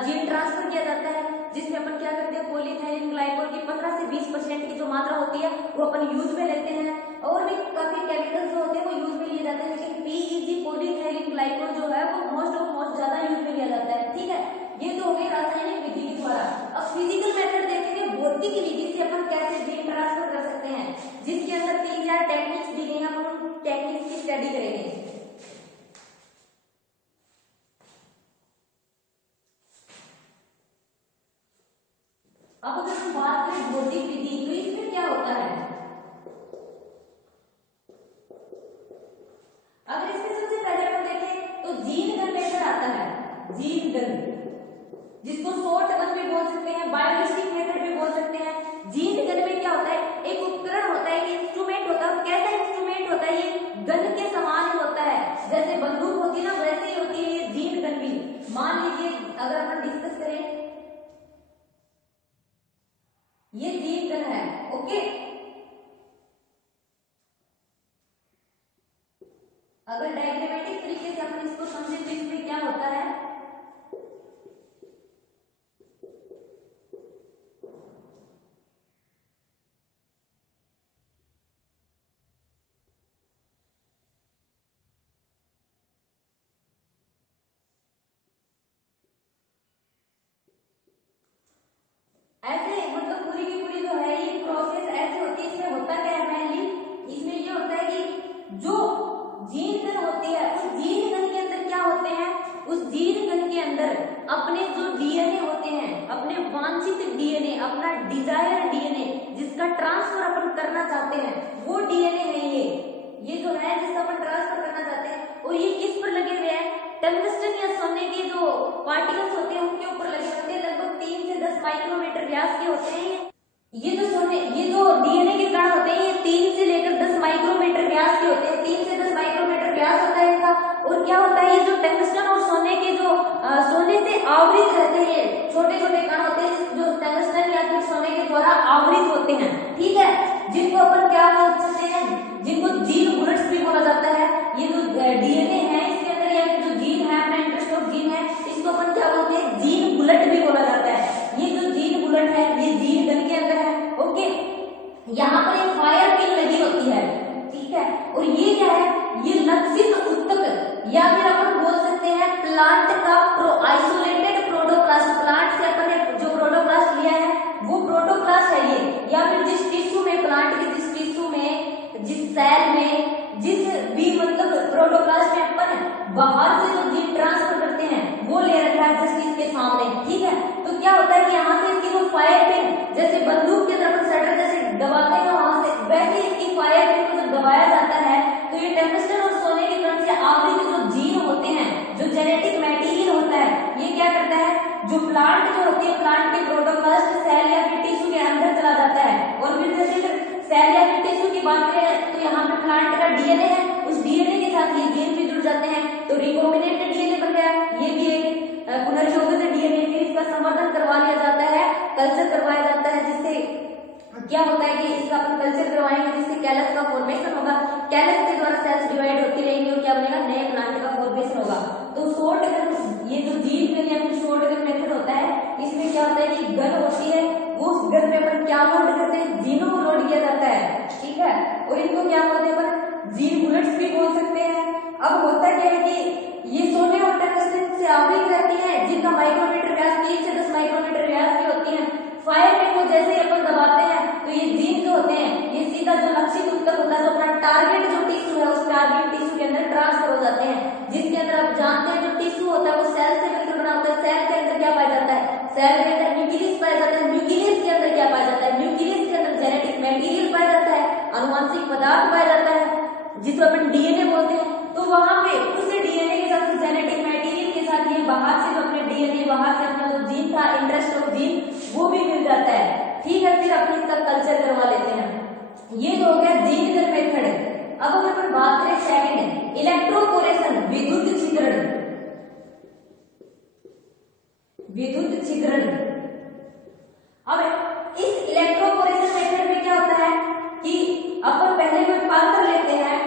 जीन ट्रांसफर किया जाता है, जिसमें अपन क्या करते हैं, पॉलीइथाइलिन ग्लाइकोल की 15 से 20% की जो मात्रा होती है वो अपन यूज में लेते हैं। और भी काफी केमिकल्स जो होते हैं वो यूज में लिए जाते हैं, लेकिन पीईजी पॉलीइथाइलिन ग्लाइकोल जो है वो मोस्ट ज्यादा यूज में लिया जाता है, ठीक है। ये तो हो गई रासायनिक विधि के द्वारा। अब फिजिकल मेथड देखेंगे, भौतिक विधि से अपन कैसे जीन ट्रांसफर कर सकते हैं, जिसके अंदर 3-4 टेक्निक्स दी गई, अपन उन टेक्निक्स की स्टडी करेंगे। अब अगर हम बात करें भौतिक विधि, तो इसमें क्या होता है, अगर इसमें सबसे पहले अपन देखें तो जीन गन मेथड आता है, जीन गन, जिसको शॉर्ट गन भी बोल सकते हैं, बायोलिस्टिक मेथड भी बोल सकते हैं। जीन गन में क्या होता है, एक उपकरण होता है, एक इंस्ट्रूमेंट होता है। कैसा इंस्ट्रूमेंट होता है, ये गन के समान ही होता है, जैसे बंदूक होती है ना वैसे ही होती है ये जीन गन भी। मान लीजिए अगर अपन डिस्कस करें, ये जीन गन है, ओके। अगर डायग्रामेटिक तरीके से अपन इसको समझे तो इसमें क्या होता है, ऐसे मतलब पूरी की पूरी जो है ये प्रोसेस ऐसे होती है। इसमें होता क्या है, मेनली इसमें ये होता है कि जो जीन गन होती है उस जीन गन के अंदर क्या होते हैं, उस जीन गन के अंदर अपने जो डीएनए होते हैं, अपने वांछित डीएनए, अपना डिजायर डीएनए जिसका ट्रांसफर अपन करना चाहते हैं वो डीएनए है ये जो है जिसका अपन ट्रांसफर करना चाहते हैं। और ये किस पर लगे हुए हैं, टंगस्टन या सोने के जो पार्टिकल्स होते हैं उनके ऊपर लगे होते हैं, लगभग 3 से 10 माइक्रोमीटर व्यास के होते हैं। ये जो डीएनए के कण होते हैं ये 3 से लेकर 10 माइक्रोमीटर व्यास के होते हैं, 3 से 10 माइक्रोमीटर व्यास होता है इनका। और क्या होता है, ये जो टंगस्टन और सोने के जो सोने से आवृत रहते हैं छोटे छोटे कण होते हैं जो टंगस्टन या फिर सोने के द्वारा आवृत होते हैं, ठीक है, जिनको अपन क्या बोल सकते हैं, जिनको जीन बुलेट्स भी बोला जाता है। ये जो डीएनए है इसके अंदर या जो जीन है, अपना इंटरेस्ट ऑफ जीन है, इसको अपन क्या बोलते हैं, जीन बुलेट भी बोला जाता है। ये जो जीन बुलेट है ये जीन गन के अंदर है, ओके। यहाँ पर एक फायर पिन लगी होती है, ठीक है, और ये क्या है, ये लक्षित ऊतक या फिर अपन बोल सकते हैं प्लांट का आइसोलेटेड प्रोटोप्लास्ट। प्लांट से अपन ने जो प्रोटोप्लास्ट लिया है वो प्रोटोप्लास्ट है ये, या फिर जिस टिश्यू में, प्लांट के जिस टिश्यू में, जिस सेल में, जिस भी मतलब प्रोटोप्लास्ट में अपन बाहर से जो जीन ट्रांसफर करते हैं वो ले रखा है जस्ट इसके सामने, ठीक है। तो क्या होता है कि यहाँ से इसकी जो फायर पिन, जैसे बंदूक के अंदर अपन शटर जैसे दबाते हैं वहां से, वैसे इसकी फायर पिन को जब दबाया जाता है तो ये टंगस्टन और सोने के कण से आवृत जो जीन होते हैं, जो जेनेटिक मटेरियल होता है, ये क्या करता है, जो प्लांट जो होती है, प्लांट के प्रोटोप्लास्ट सेल या फिर टिश्यू के अंदर चला जाता है। और फिर जैसे सेल या फिर टिश्यू की बात करें तो यहाँ पे प्लांट का डीएनए है, उस डीएनए के साथ ये जीन भी जुड़ जाते हैं, तो रिकॉम्बिनेंट डीएनए बन गया। ये भी एक पुनर्योजित डीएनए, फिर इसका संवर्धन करवा लिया जाता है, कल्चर करवाया जाता है, जिससे क्या होता है कि इसका अपन कल्चर करवाएंगे जिससे कैलस का फॉर्मेशन होगा, कैलस के द्वारा सेल्स डिवाइड होती रहेंगी और क्या बनेगा, नए प्लांट का फॉर्मेशन होगा। तो शॉर्ट गन, ये जो जीन गन या फिर शॉर्ट गन मेथड होता है, इसमें क्या होता है कि गन होती है, वो उस गन में अपन क्या लोड करते हैं, जीनों को लोड किया जाता है, ठीक है, और इनको क्या बोलते हैं अपन, जीन बुलेट्स भी बोल सकते हैं। अब होता क्या है कि ये सोने और टंगस्टन से आवृत रहती है, जिनका माइक्रोमीटर व्यास 3 से 10 माइक्रोमीटर व्यास की होती है। फायर पिन को जैसे ही अपन दबाते हैं तो ये जीन जो होते हैं ये सीधा जो लक्षित ऊतक होता है, जो अपना टारगेट जो टिश्यू है उस टारगेट टिश्यू के अंदर ट्रांसफर हो जाते हैं, जिसके अंदर आप जानते हैं जो टिश्यू होता है वो सेल से मिलकर बना होता है। सेल के अंदर क्या पाया जाता है, सेल के अंदर न्यूक्लियस पाया जाता है, न्यूक्लियस के अंदर क्या पाया जाता है, न्यूक्लियस के अंदर जेनेटिक मटेरियल पाया जाता है, अनुवांशिक पदार्थ पाया जाता है, जिसको अपन डीएनए बोलते हैं। तो वहां पे उस डीएनए के साथ, जेनेटिक मटेरियल के साथ ये बाहर से जो अपने डीएनए, बाहर से अपना जो जीन था, इंटरेस्ट ऑफ जीन, वो भी मिल जाता है, ठीक है। फिर अपन इसका कल्चर करवा लेते हैं। ये तो हो गया जीन गन मेथड। अब अगर अपन बात करें सेकंड, इलेक्ट्रोपोरेशन, विद्युत छिद्रण। विद्युत छिद्रण, अब इस इलेक्ट्रोपोरेशन मेथड में क्या होता है कि अपन पहले कोई पात्र लेते हैं,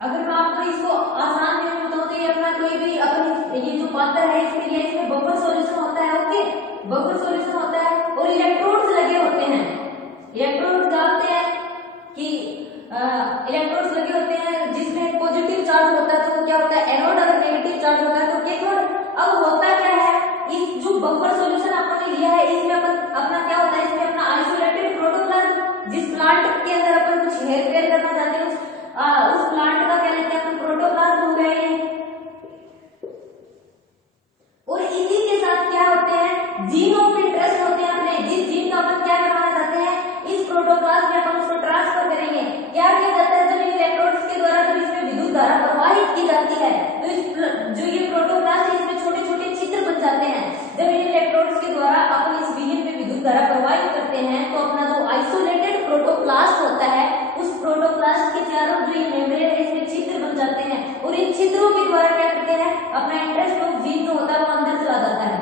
अगर मैं आपको इसको आसान वे में बताऊं तो ये अपना कोई भी अपन ये जो पात्र है इसके लिए इसमें बबल सॉल्यूशन होता है, ओके, बबल सॉल्यूशन होता है और इलेक्ट्रोड्स लगे होते हैं। इलेक्ट्रोड्स जानते हैं कि इलेक्ट्रोड्स लगे होते हैं जिसमें पॉजिटिव चार्ज होता है तो वो क्या होता है एनोड, अगर नेगेटिव चार्ज होता है तो कैथोड। अब होता क्या है, इस जो बफर सॉल्यूशन आपने लिया है इसमें अपन अपना क्या होता है, इसमें अपना आइसोलेटेड प्रोटोप्लाज्म, जिस प्लांट के अंदर अपन कुछ हेयर फेयर करना चाहते हैं उस प्लांट का क्या लेते हैं अपन, प्रोटोप्लाज्म हो गए। और इसी के साथ क्या होते हैं, जीन ऑफ इंटरेस्ट होते हैं अपने, जिस जीन का अपन क्या करवाना चाहते हैं इस प्रोटोप्लाज्म में अपन उसको ट्रांसफर करेंगे। क्या किया जाता है, जब इन इलेक्ट्रोड्स के द्वारा जब इसमें विद्युत धारा प्रवाहित की जाती है तो इस जो ये प्रोटोप्लास्ट इसमें छोटे छोटे छिद्र बन जाते हैं। जब इन इलेक्ट्रोड्स के द्वारा अपन इस मीडियम में विद्युत धारा प्रवाहित करते हैं तो अपना जो आइसोलेटेड प्रोटोप्लास्ट होता है उस प्रोटोप्लास्ट के चारों जो ये मेम्ब्रेन है इसमें छिद्र बन जाते हैं और इन छिद्रों के द्वारा क्या करते हैं, अपना इंटरेस्ट ऑफ जीन जो होता है वो अंदर चला जाता है,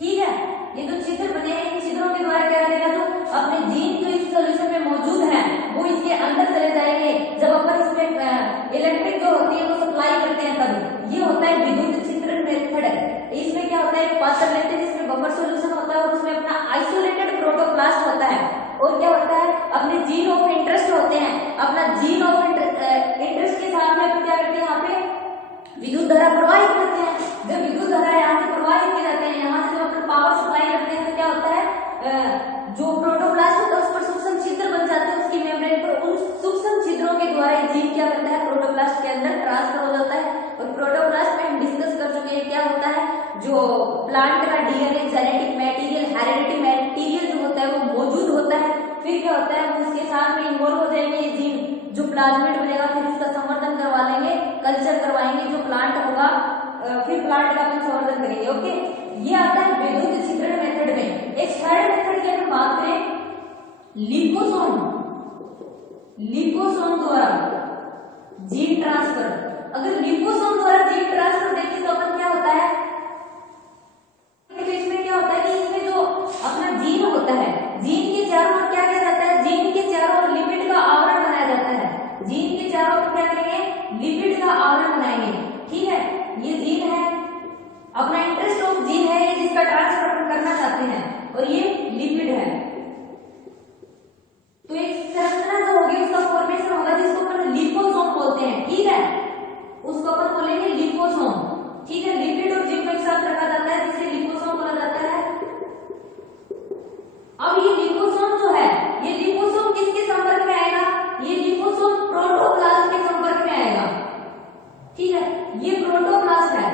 ठीक है। ये जो छिद्र बने हैं इन छिद्रों के द्वारा क्या करेगा, जो अपने जीन जो इस सॉल्यूशन में मौजूद है वो इसके अंदर चले जाएंगे। जब अपन इसमें इलेक्ट्रिक जो होती है वो सप्लाई करते हैं तब ये होता है विद्युत छिद्रण मेथड। इसमें क्या होता है, एक पात्र लेते हैं जिसमें बफर सॉल्यूशन होता है और उसमें अपना आइसोलेटेड प्रोटोप्लास्ट होता है और क्या होता है, अपने जीन ऑफ इंटरेस्ट होते हैं, अपना जीन ऑफ इंटरेस्ट के साथ में क्या करते हैं, यहाँ पे विद्युत धारा प्रवाहित करते हैं। जब विद्युत धारा यहाँ से प्रवाहित की जाते हैं, यहाँ से जब अपन पावर सप्लाई करते हैं तो क्या होता है, जो प्रोटोप्लास्ट होता है उस पर सूक्ष्म छिद्र बन जाते हैं उसकी मेम्ब्रेन पर, उन सूक्ष्म छिद्रों के द्वारा जीन क्या करता है, प्रोटोप्लास्ट के अंदर ट्रांसफर हो जाता है। और प्रोटोप्लास्ट में हम डिस्कस कर चुके हैं क्या होता है, जो प्लांट का DNA, genetic material, hereditary material जो होता है वो मौजूद होता है। फिर क्या होता प्लाज्मिड बनेगा, फिर इसका संवर्धन करवा लेंगे, कल्चर करवाएंगे, जो प्लांट होगा फिर प्लांट का अपन संवर्धन करेंगे। ओके, ये आता है विद्युत छिद्रण मेथड में। एक थर्ड मेथड की अगर बात करें, लिपोसोम, लिपोसोम द्वारा जीन ट्रांसफर। अगर लिपोसोम द्वारा जीन ट्रांसफर देखें तो अपन क्या होता है, इसमें क्या होता है कि इसमें जो अपना जीन होता है, जीन के चारों ओर क्या किया जाता है, जीन के चारों ओर लिपिड का आवरण बनाया जाता है। जीन के चारों ओर क्या करेंगे, लिपिड का आवरण बनाएंगे। ठीक है, ये जीन है, अपना इंटरेस्ट ऑफ जीन है ये, जिसका ट्रांसफर करना चाहते हैं, और ये लिपिड है। तो एक संरचना जो होगी उसका फॉर्मेशन होगा जिसको अपन लिपोसोम बोलते हैं। ठीक है, उसको अपन बोलेंगे लिपोसोम। ठीक है, लिपिड और जीन को एक साथ रखा जाता है जिसे लिपोसोम बोला जाता है। अब ये लिपोसोम जो है, ये लिपोसोम किसके संपर्क में आएगा, ये लिपोसोम प्रोटोप्लास्ट के संपर्क में आएगा। ठीक है, ये प्रोटोप्लास्ट है,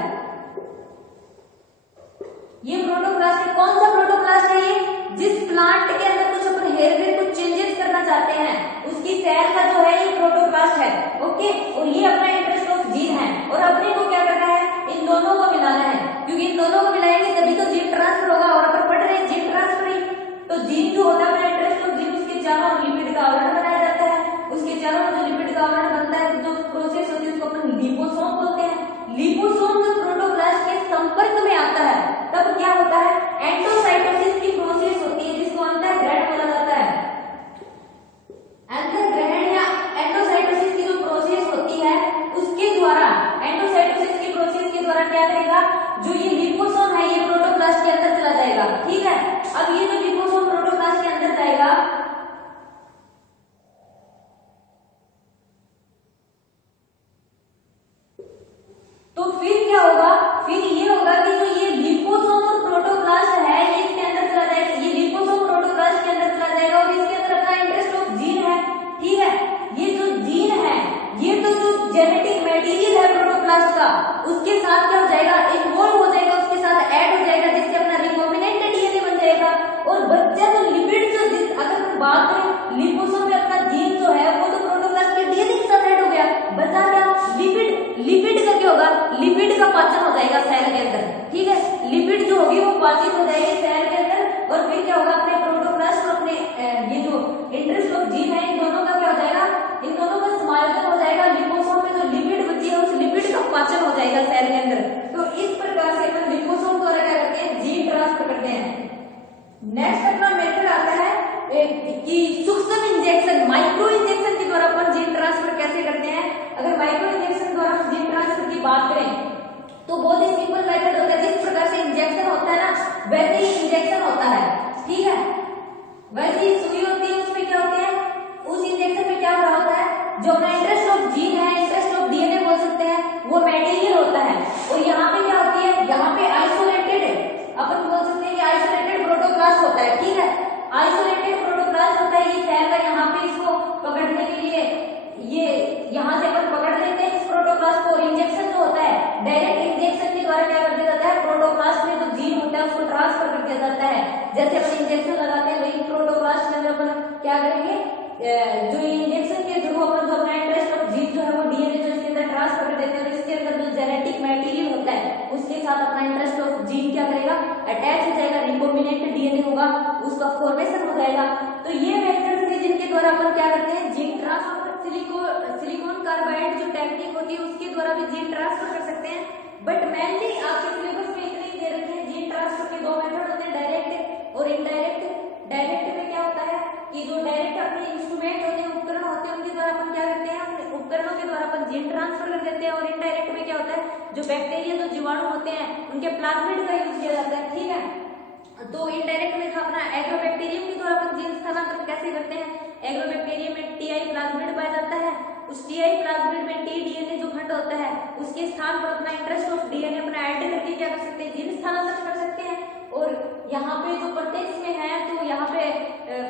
ये प्रोटोप्लास्ट है। कौन सा प्रोटोप्लास्ट है, ये जिस प्लांट के अंदर कुछ अपन हेरफेर कुछ चेंजेस करना चाहते हैं उसकी सेल का जो है ये प्रोटोप्लास्ट है। ओके, और ये अपना इंटरेस्ट ऑफ जीन है, और अपने को क्या करना है, इन दोनों को मिलाना है, क्योंकि इन दोनों को मिलाएंगे तभी तो जीन ट्रांसफर होगा। और अपन पढ़ रहे हैं जीन ट्रांसफर ही, तो जीन जो होता है अपना इंटरेस्ट ऑफ जीन, उसके चारों ओर लिपिड का आवरण बनाया जाता है, उसके चारों ओर जो लिपिड का आवरण बनता है, जो प्रोसेस होती है उसको अपन लिपोसोम बोलते हैं। लिपोसोम जब प्रोटोप्लास्ट के संपर्क में आता है तब क्या होता है, एंडोसाइटोसिस की प्रोसेस होती है, जिसको अंतःग्रहण बोला जाता है। अंतःग्रहण या एंडोसाइटोसिस की जो प्रोसेस होती है उसके द्वारा, एंडोसाइटोसिस की प्रोसेस के द्वारा क्या करेगा, जो ये लिपोसोम है ये प्रोटोप्लास्ट के अंदर चला जाएगा। ठीक है, अब ये जो लिपोसोम प्रोटोप्लास्ट के अंदर जाएगा, तो फिर क्या होगा, फिर ये होगा कि जो ये लिपोसोम और प्रोटोप्लास्ट है ये इसके अंदर चला जाएगा, ये लिपोसोम प्रोटोप्लास्ट के अंदर चला जाएगा, और इसके अंदर अपना इंटरेस्ट ऑफ जीन है। ठीक है, ये जो जीन है ये तो जो जेनेटिक मटेरियल है प्रोटोप्लास्ट का, उसके साथ क्या हो जाएगा, इन्वॉल्व हो जाएगा, उसके साथ ऐड हो जाएगा, जिससे अपना रिकॉम्बिनेंट डीएनए बन जाएगा। और बच्चा जो लिपिड जो अगर हम बात करें लिपोसोम में अपना जीन जो है वो तो प्रोटोप्लास्ट के डीएनए के साथ ऐड हो गया, बचा क्या, लिपिड। लिपिड का क्या होगा, लिपिड का पाचन हो जाएगा सेल के अंदर। ठीक है, लिपिड जो होगी वो पाचित हो जाएगी सेल के अंदर, और फिर क्या होगा, अपने प्रोटोप्लास्ट और अपने ये जो इंटरेस्ट ऑफ जीन है इन दोनों का क्या हो जाएगा, इन दोनों का समायोजन हो जाएगा। लिपोसोम में जो लिपिड बची है उस लिपिड का पाचन हो जाएगा सेल के अंदर। तो इस प्रकार से हम लिपोसोम द्वारा क्या करते हैं, जीन ट्रांसफर करते हैं। नेक्स्ट अपना मेथड आता है कि सूक्ष्म इंजेक्शन, माइक्रो इंजेक्शन के द्वारा अपन जीन ट्रांसफर कैसे करते हैं। अगर माइक्रो इंजेक्शन द्वारा हम जीन ट्रांसफर की बात करें तो बहुत ही सिंपल मेथड होता है। जिस प्रकार से इंजेक्शन होता है ना वैसे ही इंजेक्शन होता है। ठीक है, वैसे ही सुई होती है, उसमें क्या होते हैं, उस इंजेक्शन में क्या हो रहा होता है, जो अपना इंटरेस्ट ऑफ जीन है, इंटरेस्ट ऑफ डीएनए बोल सकते हैं, वो मटेरियल होता है। और यहाँ पे क्या होती है, यहाँ पे आइसोलेटेड अपन बोल सकते हैं कि आइसोलेटेड प्रोटोप्लास्ट होता है। ठीक है, आइसोलेटेड प्रोटोप्लास्ट होता है, ये सेल का यहाँ पे इसको पकड़ने के लिए ये यहाँ से अपन पकड़ लेते हैं इस प्रोटोप्लास्ट को। इंजेक्शन जो होता है डायरेक्ट इंजेक्शन के द्वारा क्या कर दिया जाता है, प्रोटोप्लास्ट में जो जीन होता है उसको ट्रांसफर कर दिया जाता है। जैसे अपन इंजेक्शन लगाते हैं वही प्रोटोप्लास्ट में अंदर अपन क्या करेंगे, जो इंजेक्शन के थ्रू अपन जो अपना इंटरेस्ट ऑफ जीन जो है वो डीएनए जो इसके अंदर ट्रांसफर कर देते हैं, और इसके अंदर जो जेनेटिक मटेरियल होता है उसके साथ अपना इंटरेस्ट ऑफ जीन क्या करेगा, अटैच हो जाएगा, रिकॉम्बिनेंट डीएनए होगा, उसका फॉर्मेशन हो जाएगा। तो ये मेथड्स हैं जिनके द्वारा अपन क्या करते हैं, जीन ट्रांसफर। सिलिकॉन कार्बाइड जो टेक्निक होती है उसके द्वारा भी जीन ट्रांसफर कर सकते हैं, बट मेनली आपके सिलेबस में इतने ही दे रखे हैं। जीन ट्रांसफर के दो मेथड होते हैं, डायरेक्ट और इनडायरेक्ट। डायरेक्ट में क्या होता है कि जो डायरेक्ट अपने इंस्ट्रूमेंट होते हैं, उपकरण होते हैं, उनके द्वारा अपन क्या करते हैं, अपने उपकरणों के द्वारा अपन जीन ट्रांसफर कर देते हैं। और इनडायरेक्ट में क्या होता है, जो बैक्टीरिया जो जीवाणु होते हैं उनके प्लाज्मिड का यूज किया जाता है। ठीक है, तो इनडायरेक्ट में था अपना एग्रोबैक्टीरियम के द्वारा अपन जीन स्थानांतरण कैसे करते हैं। एग्रोबैक्टीरियम में टीआई प्लाज्मिड पाया जाता है, उस टीआई प्लाज्मिड में टी डीएनए जो खंड होता है उसके स्थान पर अपना इंटरेस्ट ऑफ डीएनए अपना ऐड करके क्या कर सकते हैं, जीन स्थानांतरण कर सकते हैं। और यहाँ पे जो प्रत्यक्ष में है तो यहाँ पे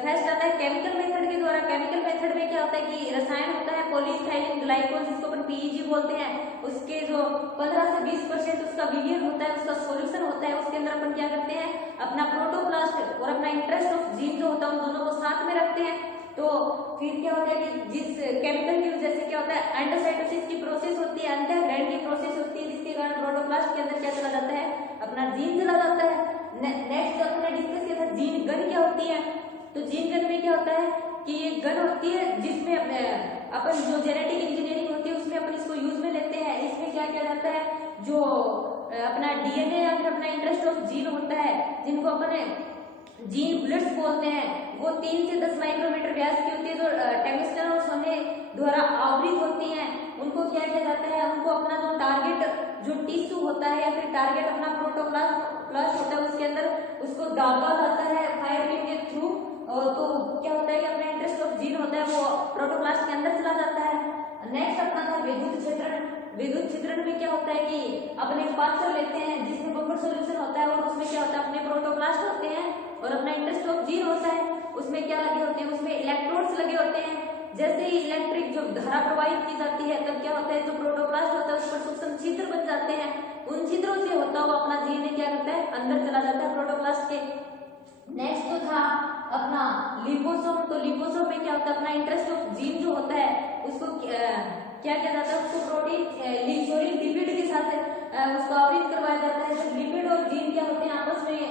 फर्स्ट आता है केमिकल मेथड के द्वारा। केमिकल मेथड में क्या होता है कि रसायन होता है पॉलीइथाइलिन ग्लाइकोल, जिसको अपन पीईजी बोलते हैं, उसके जो 15 से 20% उसका विलियन होता है, उसका सॉल्यूशन होता है। उसके अंदर अपन क्या करते हैं, अपना प्रोटोप्लास्ट और अपना इंटरेस्ट ऑफ जीन जो होता है उन दोनों को साथ में रखते हैं। तो फिर क्या होता है कि जिस केमिकल की वजह से क्या होता है एंडोसाइटोसिस की प्रोसेस होती है, अंतःग्रहण की प्रोसेस होती है, जिसके कारण प्रोटोप्लास्ट के अंदर क्या चला जाता है, अपना जीन चला जाता है। नेक्स्ट जो हमने डिस्कस किया था जीन गन क्या होती है, तो जीन गन में क्या होता है कि ये गन होती है जिसमें अपन जो जेनेटिक इंजीनियरिंग होती है उसमें अपन इसको यूज में लेते हैं। इसमें क्या किया जाता है, जो अपना डीएनए या फिर अपना इंटरेस्ट ऑफ जीन होता है, जिनको अपन जीन बुलेट्स बोलते हैं, वो 3 से 10 माइक्रोमीटर व्यास की होती है, जो टंगस्टन और सोने द्वारा आवृत होती हैं। उनको क्या किया जाता है, उनको अपना जो टारगेट जो टिश्यू होता है या फिर टारगेट अपना प्रोटोप्लास्ट होता है उसके अंदर उसको दागा जाता है फायर बीम के थ्रू। तो क्या होता है कि अपना इंटरेस्ट ऑफ जीन होता है वो प्रोटोप्लास्ट के अंदर चला जाता है। नेक्स्ट अपना था विद्युत क्षेत्रण। विद्युत क्षेत्रण में क्या होता है कि अपने पात्र लेते हैं जिसमें बफर सॉल्यूशन होता है और उसमें क्या होता है अपने प्रोटोप्लास्ट होते हैं और अपना इंटरेस्ट ऑफ जीन होता है, उसमें क्या लगे होते हैं, उसमें इलेक्ट्रोड्स लगे होते हैं। जैसे ही इलेक्ट्रिक जो धारा प्रवाहित की जाती है तब क्या होता है, जो प्रोटोप्लास्ट होता है उस पर सूक्ष्म छिद्र बन जाते हैं, उन छिद्रों से होता हुआ अपना जीन क्या करता है, अंदर चला जाता है प्रोटोप्लास्ट के। नेक्स्ट जो था अपना लिपोसोम। तो लिपोसोम में क्या होता है, अपना इंटरेस्ट ऑफ जीन जो होता है उसको क्या किया जाता है, उसको प्रोटीन लिपिड के साथ उसको आवृत करवाया जाता है। जब लिपिड और जीन क्या होते हैं आपस में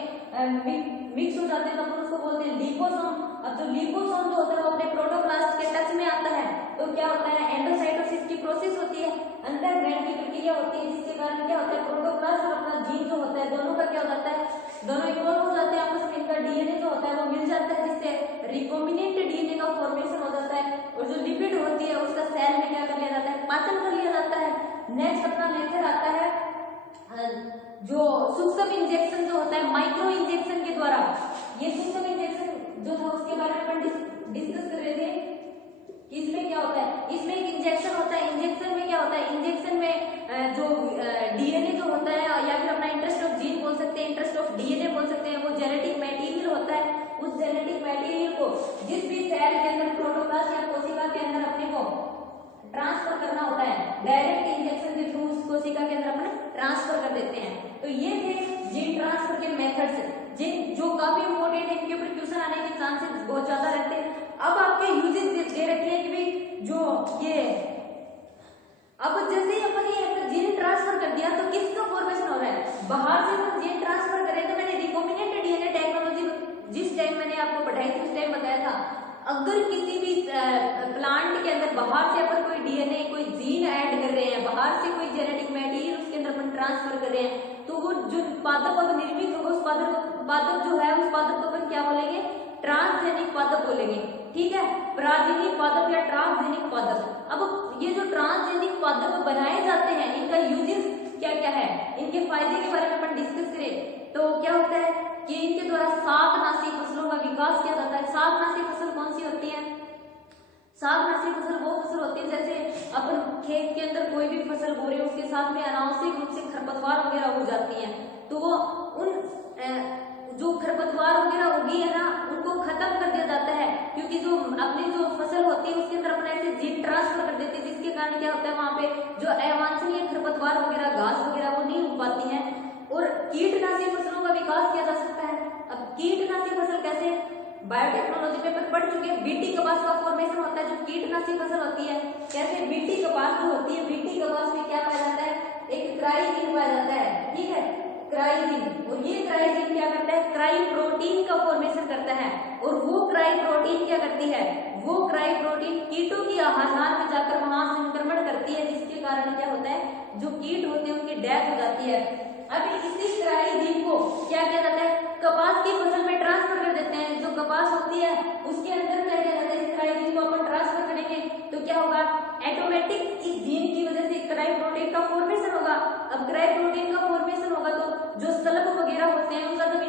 मिक्स हो जाते हैं तो अपन उसको बोलते हैं लिपोसोम। अब जो लिपोसोम जो होता है वो अपने प्रोटोप्लास्ट के टच में आता है तो क्या होता है, एंडोसाइटोसिस की प्रोसेस होती है, अंतःग्रहण की प्रक्रिया होती है, जिसके कारण क्या होता है प्रोटोप्लास्ट और अपना जीन जो होता है दोनों का क्या हो जाता है, दोनों इन्वॉल्व हो जाते हैं आपस में, इनका डीएनए जो होता है वो मिल जाता है, जिससे रिकॉम्बिनेंट डीएनए का फॉर्मेशन हो जाता है और जो लिपिड होती है उसका सेल में क्या कर लिया जाता है, पाचन कर लिया जाता है। नेक्स्ट अपना मेथड आता है जो सूक्ष्म इंजेक्शन जो होता है माइक्रो इंजेक्शन के द्वारा। ये सूक्ष्म इंजेक्शन जो था उसके बारे में अपन डिस्कस कर रहे थे कि इसमें क्या होता है, इसमें एक इंजेक्शन होता है। इंजेक्शन में क्या होता है, इंजेक्शन में जो डीएनए जो होता है या फिर अपना इंटरेस्ट ऑफ जीन बोल सकते हैं, इंटरेस्ट ऑफ डीएनए बोल सकते हैं, वो जेनेटिक मटेरियल होता है। उस जेनेटिक मटेरियल को जिस भी सेल के अंदर प्रोटोप्लास्ट या कोशिका के अंदर अपने को ट्रांसफर करना होता है, डायरेक्ट इंजेक्शन के थ्रू उस कोशिका के अंदर अपने ट्रांसफर कर देते हैं। तो ये थे जीन ट्रांसफर के मेथड्स, जिन जो काफी इंपॉर्टेंट है, इनके ऊपर क्वेश्चन आने के चांसेस बहुत ज्यादा रहते हैं। अब आपके यूजेस दे रखे हैं कि भाई जो ये अब जैसे ही अपन ये जीन ट्रांसफर कर दिया तो किसका फॉर्मेशन हो रहा है, बाहर से अपन जीन ट्रांसफर करें तो मैंने रिकॉम्बिनेंट डीएनए टेक्नोलॉजी जिस टाइम मैंने आपको पढ़ाई थी उस टाइम बताया था, अगर किसी भी प्लांट के अंदर बाहर से अपन कोई डीएनए कोई जीन ऐड कर रहे हैं, बाहर से कोई जेनेटिक मटेरियल उसके अंदर अपन ट्रांसफर कर रहे हैं, तो वो जो पादप अब निर्मित होगा उस पादप जो है उस पादप को अपन क्या बोलेंगे, ट्रांसजेनिक पादप बोलेंगे। ठीक है, पराजेनिक पादप या ट्रांसजेनिक पादप। अब ये जो ट्रांसजेनिक पादप बनाए जाते हैं इनका यूजेस क्या क्या है, इनके फायदे के बारे में अपन डिस्कस करें तो क्या होता है कि इनके द्वारा शाकनाशी फसलों का विकास किया जाता है। शाकनाशी फसल कौन सी होती है, शाकनाशी फसल वो फसल होती है जैसे अपन खेत के अंदर कोई भी फसल बो रहे हैं उसके साथ में अनावश्यक रूप से खरपतवार वगैरह हो जाती है, तो वो उन जो खरपतवार वगैरह होगी है ना उनको खत्म कर दिया जाता है, क्योंकि जो अपनी जो फसल होती है उसके अंदर अपना ऐसे जीन ट्रांसफर कर देते हैं, जिसके कारण क्या होता है वहां पे जो अवांछनीय खरपतवार वगैरह घास वगैरह वो नहीं हो पाती है और कीटनाशी फसलों का विकास किया जा सकता है। अब कीटनाशी फसल कैसे, बायोटेक्नोलॉजी पेपर पढ़ चुके हैं, बीटी कपास का फॉर्मेशन होता है जो कीटनाशी फसल होती है। कैसे, बीटी कपास जो होती है, बीटी कपास में क्या पाया जाता है, एक क्राइजीन पाया जाता है। ठीक है, क्राइजीन, और ये क्राइजीन क्या करता है, क्राई प्रोटीन का फॉर्मेशन करता है और वो क्राई प्रोटीन क्या करती है, वो क्राई प्रोटीन कीटों की आहार में जाकर वहां संक्रमण करती है, जिसके कारण क्या होता है जो कीट होते हैं उनकी डेथ हो जाती है। अभी इसी क्राइजीन को क्या किया जाता है, कपास की फसल में ट्रांसफर कर देते हैं। जो कपास होती है उसके अंदर क्या किया जाता है, इस क्राइजीन को अपन ट्रांसफर करेंगे तो क्या होगा, ऑटोमेटिक इस जीन की वजह से क्राई प्रोटीन का फॉर्मेशन होगा। अब क्राई प्रोटीन का फॉर्मेशन होगा तो जो सल्ब वगैरह होते हैं उनका जब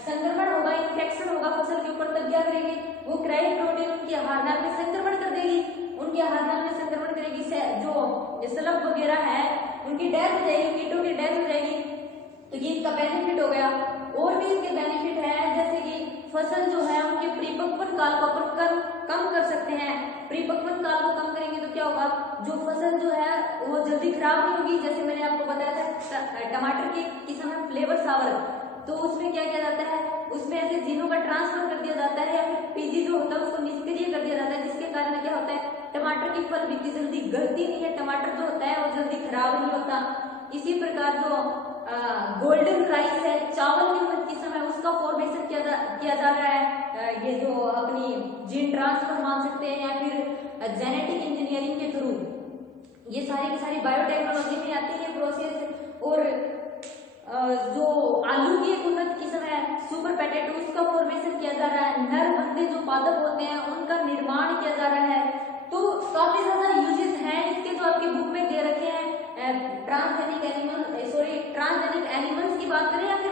संक्रमण होगा, इन्फेक्शन होगा फसल के ऊपर, तब क्या करेगी वो क्राई प्रोटीन उनकी आहार नाल में संक्रमण कर देगी, उनके आहार नाल में संक्रमण करेगी, जो सल्ब वगैरह है उनकी डेथ हो जाएगी, कीटों की डेथ हो जाएगी। तो ये इसका बेनिफिट हो गया। और भी इसके बेनिफिट है जैसे कि फसल जो है उनके परिपक्वन काल को अपन कम कर सकते हैं। परिपक्वन काल को कम करेंगे तो क्या होगा, जो फसल जो है वो जल्दी खराब नहीं होगी। जैसे मैंने आपको बताया था टमाटर की किस्म है फ्लेवर सावर, तो उसमें क्या किया जाता है, उसमें ऐसे जीनों का ट्रांसफर कर दिया जाता है या फिर पीजी जो होता है उसको निष्क्रिय कर टमाटर की फल भी इतनी जल्दी गलती नहीं है, टमाटर जो होता है वो जल्दी खराब नहीं होता। इसी प्रकार जो गोल्डन राइस है, चावल की किस्म है, उसका फॉर्मेशन किया जा रहा है ये जो अपनी जीन ट्रांसफर मान सकते हैं या फिर जेनेटिक इंजीनियरिंग के थ्रू, ये सारी की सारी बायोटेक्नोलॉजी में आती है प्रोसेस। और जो आलू की एक उन्नत किस्म है सुपर पोटैटो, उसका फॉर्मेशन किया जा रहा है। नर बंदे जो पादप होते हैं उनका निर्माण किया जा रहा है। तो काफी ज्यादा यूजेस हैं इसके जो आपके बुक में दे रखे हैं। ट्रांसजेनिक एनिमल्स की बात करें या फिर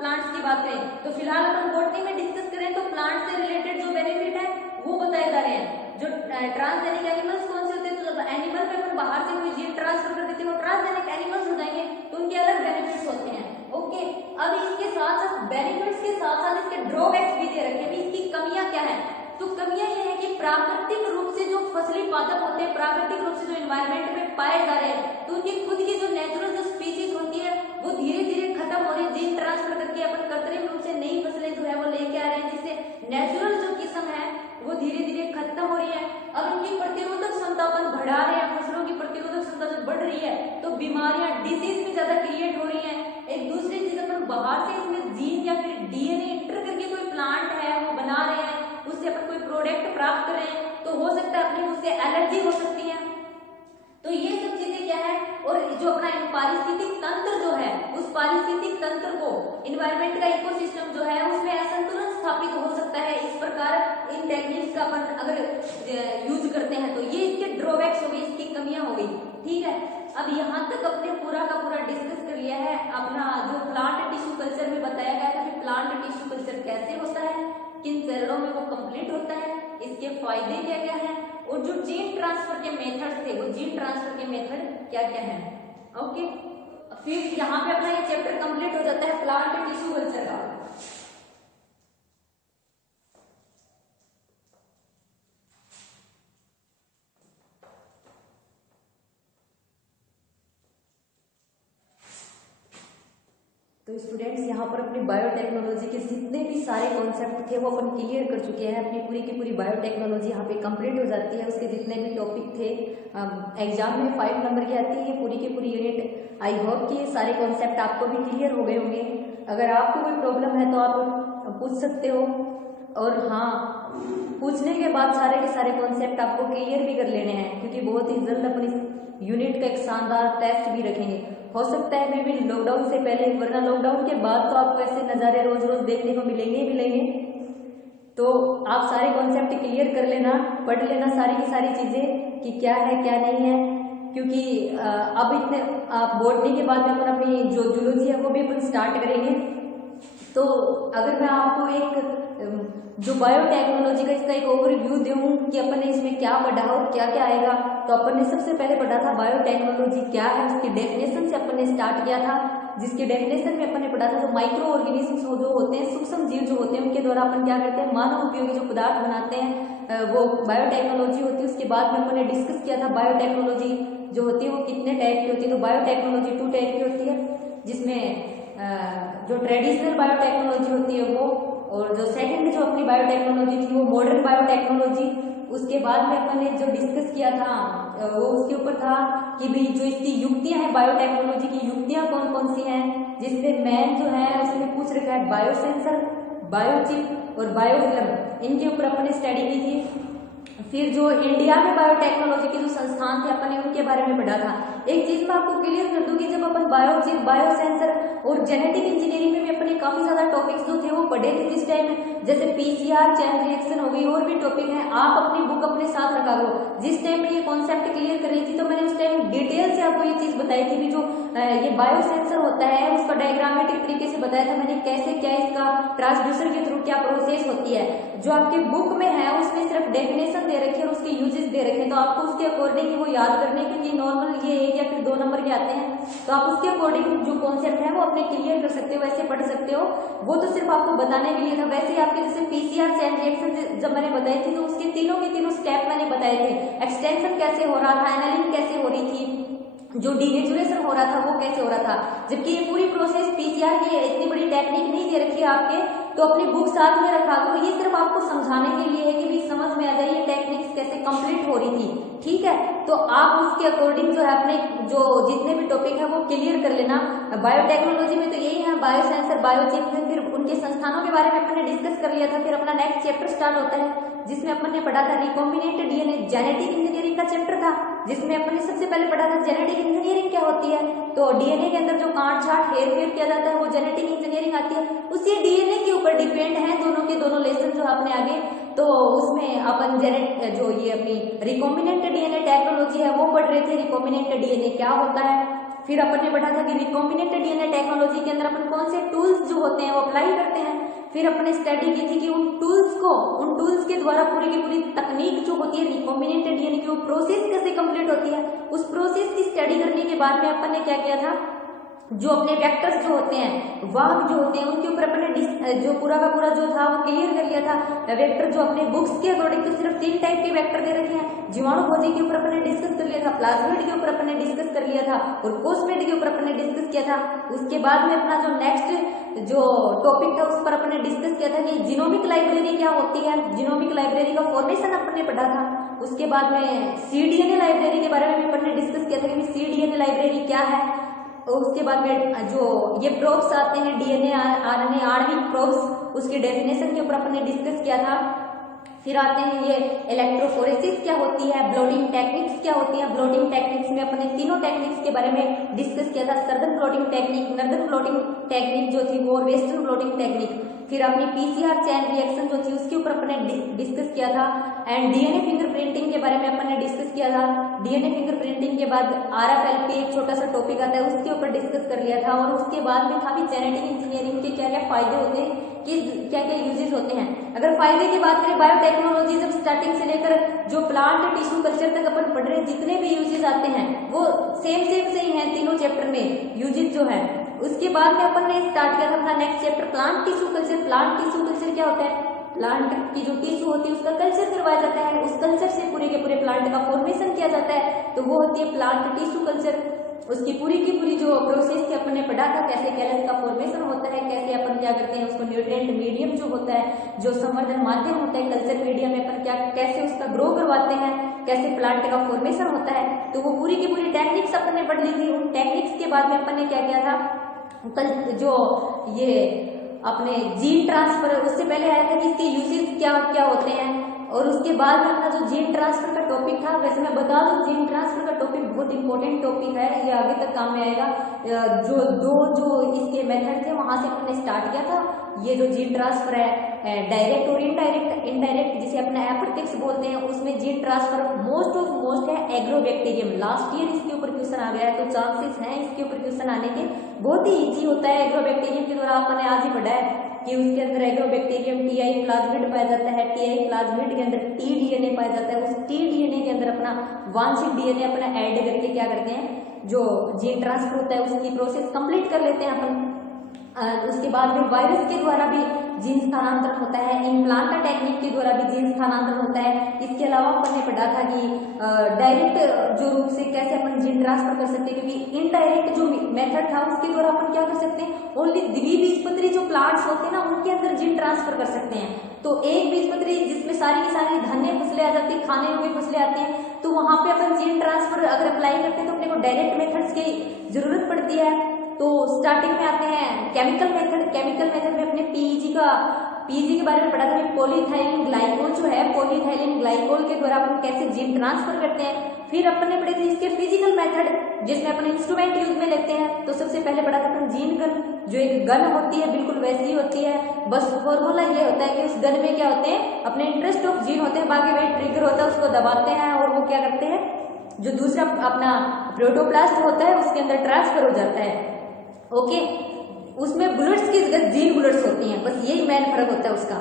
प्लांट्स की बात करें, तो फिलहाल अपन बॉटनी में डिस्कस करें तो प्लांट से रिलेटेड जो बेनिफिट है वो बताए जा रहे हैं। जो ट्रांसजेनिक एनिमल्स कौन से होते हैं, तो जब एनिमल पे अपन बाहर से कोई जीन ट्रांसफर कर देते हैं वो ट्रांसजेनिक एनिमल्स हो जाएंगे, तो उनके अलग बेनिफिट्स होते हैं। ओके, अब इसके साथ साथ बेनिफिट्स के साथ साथ इसके ड्रॉबैक्स भी दे रखे हैं। इसकी कमियां क्या है, तो कमियां ये है कि प्राकृतिक रूप से जो फसली पादप होते हैं, प्राकृतिक रूप से जो एनवायरनमेंट में पाए जा रहे हैं, तो उनकी खुद की जो नेचुरल जो स्पीसीज होती है वो धीरे धीरे खत्म हो रही है। जीन ट्रांसफर करके अपन कृत्रिम रूप से नई फसलें जो है वो लेके आ रहे हैं, जिससे नेचुरल जो किस्म है वो धीरे धीरे खत्म हो रही है। अब इनकी प्रतिरोधक क्षमता अपन बढ़ा रहे हैं, फसलों की प्रतिरोधक क्षमता जब बढ़ रही है तो बीमारियां, डिजीज भी ज्यादा क्रिएट हो रही है। एक दूसरी चीज, अपन बाहर से इसमें जीन या फिर डीएनए इंटर करके कोई प्लांट है वो बना रहे हैं, उससे अपन कोई प्रोडक्ट प्राप्त कर रहे हैं, तो हो सकता है अपनी उससे एलर्जी हो सकती है। तो ये सब चीजें क्या है, और जो अपना पारिस्थितिक तंत्र जो है उस पारिस्थितिक तंत्र को, इन्वायरमेंट का इकोसिस्टम जो है उसमें असंतुलन स्थापित हो सकता है। इस प्रकार इन टेक्निक्स का अपन अगर यूज करते हैं तो ये इसके ड्रॉबैक्स हो गई, इसकी कमियां हो गई। ठीक है, अब यहाँ तक अपने पूरा का पूरा डिस्कस कर लिया है। अपना जो प्लांट टिश्यू कल्चर में बताया गया था कि प्लांट टिश्यू कल्चर कैसे होता है, किन चरणों में वो कंप्लीट होता है, इसके फायदे क्या क्या हैं, और जो जीन ट्रांसफर के मेथड थे वो जीन ट्रांसफर के मेथड क्या क्या हैं। ओके, फिर यहाँ पे अपना ये चैप्टर कंप्लीट हो जाता है प्लांट टिश्यू कल्चर का। तो स्टूडेंट्स यहाँ पर अपनी बायोटेक्नोलॉजी के जितने भी सारे कॉन्सेप्ट थे वो अपन क्लियर कर चुके हैं। अपनी पूरी की पूरी बायोटेक्नोलॉजी यहाँ पे कंप्लीट हो जाती है। उसके जितने भी टॉपिक थे एग्जाम में 5 नंबर की आती है पूरी की पूरी यूनिट। आई होप कि ये सारे कॉन्सेप्ट आपको भी क्लियर हो गए होंगे। अगर आपको कोई प्रॉब्लम है तो आप पूछ सकते हो, और हाँ, पूछने के बाद सारे के सारे कॉन्सेप्ट आपको क्लियर भी कर लेने हैं, क्योंकि बहुत ही जल्द अपन इस यूनिट का एक शानदार टेस्ट भी रखेंगे। हो सकता है मे भी लॉकडाउन से पहले, वरना लॉकडाउन के बाद तो आपको ऐसे नज़ारे रोज रोज देखने को मिलेंगे ही मिलेंगे। तो आप सारे कॉन्सेप्ट क्लियर कर लेना, पढ़ लेना सारी की सारी चीज़ें कि क्या है क्या नहीं है, क्योंकि अब इतने बॉटनी के बाद में अपन अपनी जो जूलॉजी है वो भी अपन स्टार्ट करेंगे। तो अगर मैं आपको एक जो बायोटेक्नोलॉजी का इसका एक ओवरव्यू दूं कि अपन ने इसमें क्या पढ़ा और क्या क्या आएगा, तो अपन ने सबसे पहले पढ़ा था बायोटेक्नोलॉजी क्या है, उसकी डेफिनेशन से अपन ने स्टार्ट किया था। जिसके डेफिनेशन में अपन ने पढ़ा था जो माइक्रो ऑर्गेनिज्म्स जो होते हैं, सूक्ष्म जीव जो होते हैं, उनके द्वारा अपन क्या करते हैं, मानव उपयोगी जो पदार्थ बनाते हैं वो बायोटेक्नोलॉजी होती है। उसके बाद में अपन ने डिस्कस किया था बायोटेक्नोलॉजी जो होती है वो कितने टाइप की होती है। तो बायोटेक्नोलॉजी 2 टाइप की होती है, जिसमें जो ट्रेडिशनल बायोटेक्नोलॉजी होती है वो, और जो सेकंड जो अपनी बायोटेक्नोलॉजी थी वो मॉडर्न बायोटेक्नोलॉजी। उसके बाद में अपन ने जो डिस्कस किया था वो उसके ऊपर था कि भाई जो इसकी युक्तियां हैं, बायोटेक्नोलॉजी की युक्तियां कौन कौन सी हैं, जिसमें मेन जो है उसमें पूछ रखा है बायोसेंसर, बायोचिप और बायोफिल्म। इनके ऊपर अपन ने स्टडी की थी। फिर जो इंडिया में बायोटेक्नोलॉजी के जो संस्थान थे अपन ने उनके बारे में पढ़ा था। एक चीज मैं आपको क्लियर कर दूं कि जब अपन बायोचिप, बायोसेंसर और जेनेटिक इंजीनियरिंग में भी अपने काफी ज्यादा टॉपिक्स जो थे वो पढ़े थे जिस टाइम, जैसे पीसीआर, चैन रिएक्शन हो गई, और भी टॉपिक हैं। आप अपनी बुक अपने साथ रखा करो। जिस टाइम में ये कॉन्सेप्ट क्लियर कर रही थी तो मैंने उस टाइम डिटेल से आपको ये चीज बताई थी कि जो ये बायोसेंसर होता है उसका डायग्रामेटिक तरीके से बताया था मैंने, कैसे क्या इसका ट्रांसड्यूसर के थ्रू क्या प्रोसेस होती है। जो आपकी बुक में है उसमें सिर्फ डेफिनेशन दे रखी है और उसके यूजेस दे रखे हैं, तो आपको उसके अकॉर्डिंग ही वो याद करने, क्योंकि नॉर्मल ये 1 या फिर 2 नंबर के आते हैं, तो आप उसके अकॉर्डिंग जो कॉन्सेप्ट है वो अपने क्लियर कर सकते हो, वैसे पढ़ सकते हो। वो तो सिर्फ आपको बताने के लिए था। वैसे ही आपके जैसे पीसीआर, चैन रिएक्शन जब मैंने बताई थी तो उसके तीनों के तीनों स्टेप मैंने बताए थे। एक्सटेंशन कैसे हो रहा था, एनालिंग कैसे हो रही थी, जो डीनेचुरेशन हो रहा था वो कैसे हो रहा था, जबकि ये पूरी प्रोसेस पीसीआर की इतनी बड़ी टेक्निक नहीं दे रखी है आपके, तो अपनी बुक साथ में रखा करो। ये सिर्फ आपको समझाने के लिए है कि भी समझ में आ जाए ये टेक्निक्स कैसे कंप्लीट हो रही थी, ठीक है। तो आप उसके अकॉर्डिंग जो है अपने जो जितने भी टॉपिक है वो क्लियर कर लेना। बायोटेक्नोलॉजी में तो यही है, बायो सेंसर, बायोचिप, फिर उनके संस्थानों के बारे में अपने डिस्कस कर लिया था। फिर अपना नेक्स्ट चैप्टर स्टार्ट होता है जिसमें अपन ने पढ़ा था रिकॉम्बिनेंट डीएनए, जेनेटिक इंजीनियरिंग का चैप्टर था, जिसमें अपन ने सबसे पहले पढ़ा था जेनेटिक इंजीनियरिंग क्या होती है। तो डीएनए के अंदर जो काट छाट हेर फेर किया जाता है वो जेनेटिक इंजीनियरिंग आती है। उसी डीएनए के ऊपर डिपेंड है दोनों के दोनों लेसन जो अपने आगे। तो उसमें अपन जो ये अपनी रिकॉम्बिनेंट डीएनए टेक्नोलॉजी है वो पढ़ रहे थे, रिकॉम्बिनेंट डीएनए क्या होता है। फिर अपन ने पढ़ा था कि रिकॉम्बिनेंट डीएनए टेक्नोलॉजी के अंदर अपन कौन से टूल्स जो होते हैं वो अप्लाई करते हैं। फिर अपने स्टडी की थी कि उन टूल्स के द्वारा पूरी की पूरी तकनीक जो होती है रिकॉम्बिनेंट डीएनए की वो प्रोसेस कैसे कंप्लीट होती है। उस प्रोसेस की स्टडी करने के बाद में अपन ने क्या किया था, जो अपने वेक्टर्स जो होते हैं, वाहक जो होते हैं, उनके ऊपर अपने जो पूरा का पूरा जो था वो क्लियर कर लिया था। वेक्टर जो अपने बुक्स के अकॉर्डिंग तो सिर्फ 3 टाइप के वेक्टर दे रखे हैं। जीवाणु खोजी के ऊपर अपने डिस्कस कर लिया था, प्लाज्मिड के ऊपर अपने डिस्कस कर लिया था और कोस्मिड के ऊपर अपने डिस्कस किया था। उसके बाद में अपना जो नेक्स्ट जो टॉपिक था उस पर अपने डिस्कस किया था कि जीनोमिक लाइब्रेरी क्या होती है, जीनोमिक लाइब्रेरी का फॉर्मेशन अपने पढ़ा था। उसके बाद में सीडीएनए लाइब्रेरी के बारे में भी अपने डिस्कस किया था कि सीडीएनए लाइब्रेरी क्या है। और उसके बाद में जो ये प्रोब्स आते हैं डीएनए आरएनए आणविक प्रोब्स, उसकी डेफिनेशन के ऊपर अपने डिस्कस किया था। फिर आते हैं ये इलेक्ट्रोफोरेसिस क्या होती है, ब्लोटिंग टेक्निक्स क्या होती है। ब्लोटिंग टेक्निक्स में अपने तीनों टेक्निक्स के बारे में डिस्कस किया था, southern blotting technique, northern blotting technique जो थी वो, और वेस्टर्न ब्लोटिंग टेक्निक। फिर अपनी पीसीआर चैन रिएक्शन जो थी उसके ऊपर अपने डिस्कस किया था। एंड डीएनए फिंगरप्रिंटिंग के बारे में अपन ने डिस्कस किया था। डीएनए फिंगरप्रिंटिंग के बाद आरएफएलपी एक छोटा सा टॉपिक आता है, उसके ऊपर डिस्कस कर लिया था। और उसके बाद में था भी जेनेटिक इंजीनियरिंग के क्या क्या फायदे होते हैं, कि क्या क्या यूजेस होते हैं। अगर फायदे की बात करें, बायोटेक्नोलॉजी जब स्टार्टिंग से लेकर जो प्लांट टिश्यू कल्चर तक अपन पढ़ रहे हैं, जितने भी यूजेस आते हैं वो सेम से ही हैं तीनों चैप्टर में यूजेस जो है। उसके बाद में अपन ने स्टार्ट किया था अपना next chapter plant tissue culture. Plant tissue culture क्या होता है, प्लांट की जो टिश्यू होती है उसका कल्चर करवाया जाता है, उस कल्चर से पूरे के पूरे प्लांट का फॉर्मेशन किया जाता है, तो वो होती है प्लांट टिश्यू कल्चर। उसकी पूरी की पूरी जो प्रोसेस थी अपन ने पढ़ा था, कैसे कैलस का फॉर्मेशन होता है, कैसे अपन क्या करते हैं उसको न्यूट्रिएंट मीडियम जो होता है, जो संवर्धन माध्यम होता है कल्चर मीडियम में अपन क्या कैसे उसका ग्रो करवाते हैं, कैसे प्लांट का फॉर्मेशन होता है। तो वो पूरी की पूरी टेक्निक्स अपन ने पढ़ ली थी। उन टेक्निक्स के बाद में अपन ने क्या किया था, कल जो ये अपने जीन ट्रांसफर, उससे पहले आया था कि इसके यूजेस क्या क्या होते हैं। और उसके बाद में अपना जो जीन ट्रांसफर का टॉपिक था, वैसे मैं बता दूं जीन ट्रांसफर का टॉपिक बहुत इंपॉर्टेंट टॉपिक है, ये आगे तक काम में आएगा। जो इसके मेथड थे वहां से हमने स्टार्ट किया था। ये जो जीन ट्रांसफर है डायरेक्ट और इनडायरेक्ट जिसे अपना अप्रत्यक्ष बोलते हैं, उसमें जीन ट्रांसफर मोस्ट है एग्रोबैक्टीरियम। लास्ट ईयर इसके ऊपर क्वेश्चन आ गया है, तो चांसेस हैं इसके ऊपर क्वेश्चन आने के। बहुत ही इजी होता है एग्रोबैक्टीरियम के द्वारा, आपने आज ही पढ़ा है कि उसके अंदर एग्रोबैक्टीरियम टीआई प्लाज्मिड पाया जाता है, टीआई प्लाज्मिड के अंदर टी डीएनए पाया जाता है। उस टी डीएनए के अंदर अपना वांछित डीएनए अपना ऐड करके क्या करते हैं, जो जीन ट्रांसफर होता है उसकी प्रोसेस कंप्लीट कर लेते हैं अपन। उसके बाद में वायरस के द्वारा भी जीन स्थानांतरण होता है, इम्प्लांटा टेक्निक के द्वारा भी जीन स्थानांतरण होता है। इसके अलावा अपन ने पढ़ा था कि डायरेक्ट जो रूप से कैसे अपन जीन ट्रांसफर कर सकते हैं, क्योंकि इनडायरेक्ट जो मेथड था उसके द्वारा अपन क्या कर सकते हैं, ओनली द्विबीजपत्री जो प्लांट्स होते हैं ना उनके अंदर जीन ट्रांसफर कर सकते हैं। तो एक बीजपत्री जिसमें सारी की सारी धान्य फसलें आ जाती है, खाने योग्य फसलें आती हैं, तो वहां पे अपन जीन ट्रांसफर अगर अप्लाई करते हैं तो अपने को डायरेक्ट मेथड्स की जरूरत पड़ती है। तो स्टार्टिंग में आते हैं केमिकल मेथड में अपने पीजी के बारे में पढ़ा था। पॉलीथाइलिन ग्लाइकोल जो है, पॉलीथाइलिन ग्लाइकोल के द्वारा अपन कैसे जीन ट्रांसफर करते हैं। फिर अपन ने पढ़े थे इसके फिजिकल मेथड, जिसमें अपन इंस्ट्रूमेंट यूज में लेते हैं। तो सबसे पहले पढ़ा था अपन जीन गन, जो एक गन होती है बिल्कुल वैसी होती है, बस फॉर्मूला ये होता है कि उस गन में क्या होते हैं, अपने इंटरेस्ट ऑफ जीन होते हैं, बाकी वही ट्रिगर होता है, उसको दबाते हैं और वो क्या करते हैं, जो दूसरा अपना प्रोटोप्लास्ट होता है उसके अंदर ट्रांसफर हो जाता है। ओके, उसमें बुलेट्स की जगह जीन बुलेट्स होती हैं, बस यही मेन फर्क होता है उसका।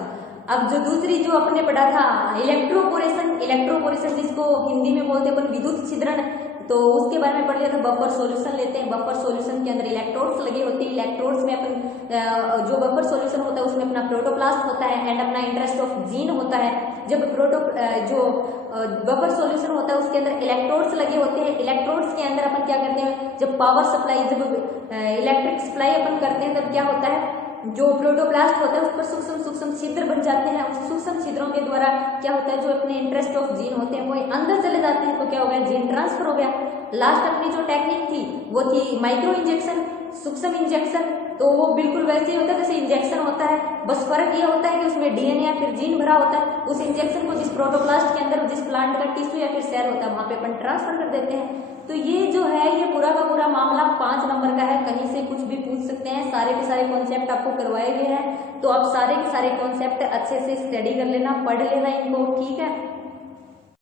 अब जो दूसरी जो अपने पढ़ा था इलेक्ट्रोपोरेशन जिसको हिंदी में बोलते हैं अपन विद्युत छिद्रण, तो उसके बारे में पढ़ लिया था। बफर सॉल्यूशन लेते हैं, बफर सॉल्यूशन के अंदर इलेक्ट्रोड्स लगे होते हैं, इलेक्ट्रोड्स में अपन जो बफर सॉल्यूशन होता है उसमें अपना प्रोटोप्लास्ट होता है एंड अपना इंटरेस्ट ऑफ जीन होता है। जब जो बफर सॉल्यूशन होता है उसके अंदर इलेक्ट्रोड्स लगे होते हैं, इलेक्ट्रोड्स के अंदर अपन क्या करते हैं, जब पावर सप्लाई, जब इलेक्ट्रिक सप्लाई अपन करते हैं तब क्या होता है, जो प्रोटोप्लास्ट होता है उस पर सूक्ष्म सूक्ष्म छिद्र बन जाते हैं। उस सूक्ष्म छिद्रों के द्वारा क्या होता है, जो अपने इंटरेस्ट ऑफ जीन होते हैं वो अंदर चले जाते हैं, तो क्या हो गया, जीन ट्रांसफर हो गया। लास्ट अपनी जो टेक्निक थी वो थी माइक्रो इंजेक्शन, सूक्ष्म इंजेक्शन। तो वो बिल्कुल वैसे ही होता है जैसे इंजेक्शन होता है, बस फर्क ये होता है कि उसमें डीएनए या फिर जीन भरा होता है। उस इंजेक्शन को जिस प्रोटोप्लास्ट के अंदर, जिस प्लांट का टिश्यू या फिर सेल होता है वहां पे अपन ट्रांसफर कर देते हैं। तो ये जो है ये पूरा का पूरा मामला 5 नंबर का है, कहीं से कुछ भी पूछ सकते हैं। सारे के सारे कॉन्सेप्ट आपको करवाए गए हैं, तो आप सारे के सारे कॉन्सेप्ट अच्छे से स्टडी कर लेना, पढ़ लेना इनको, ठीक है।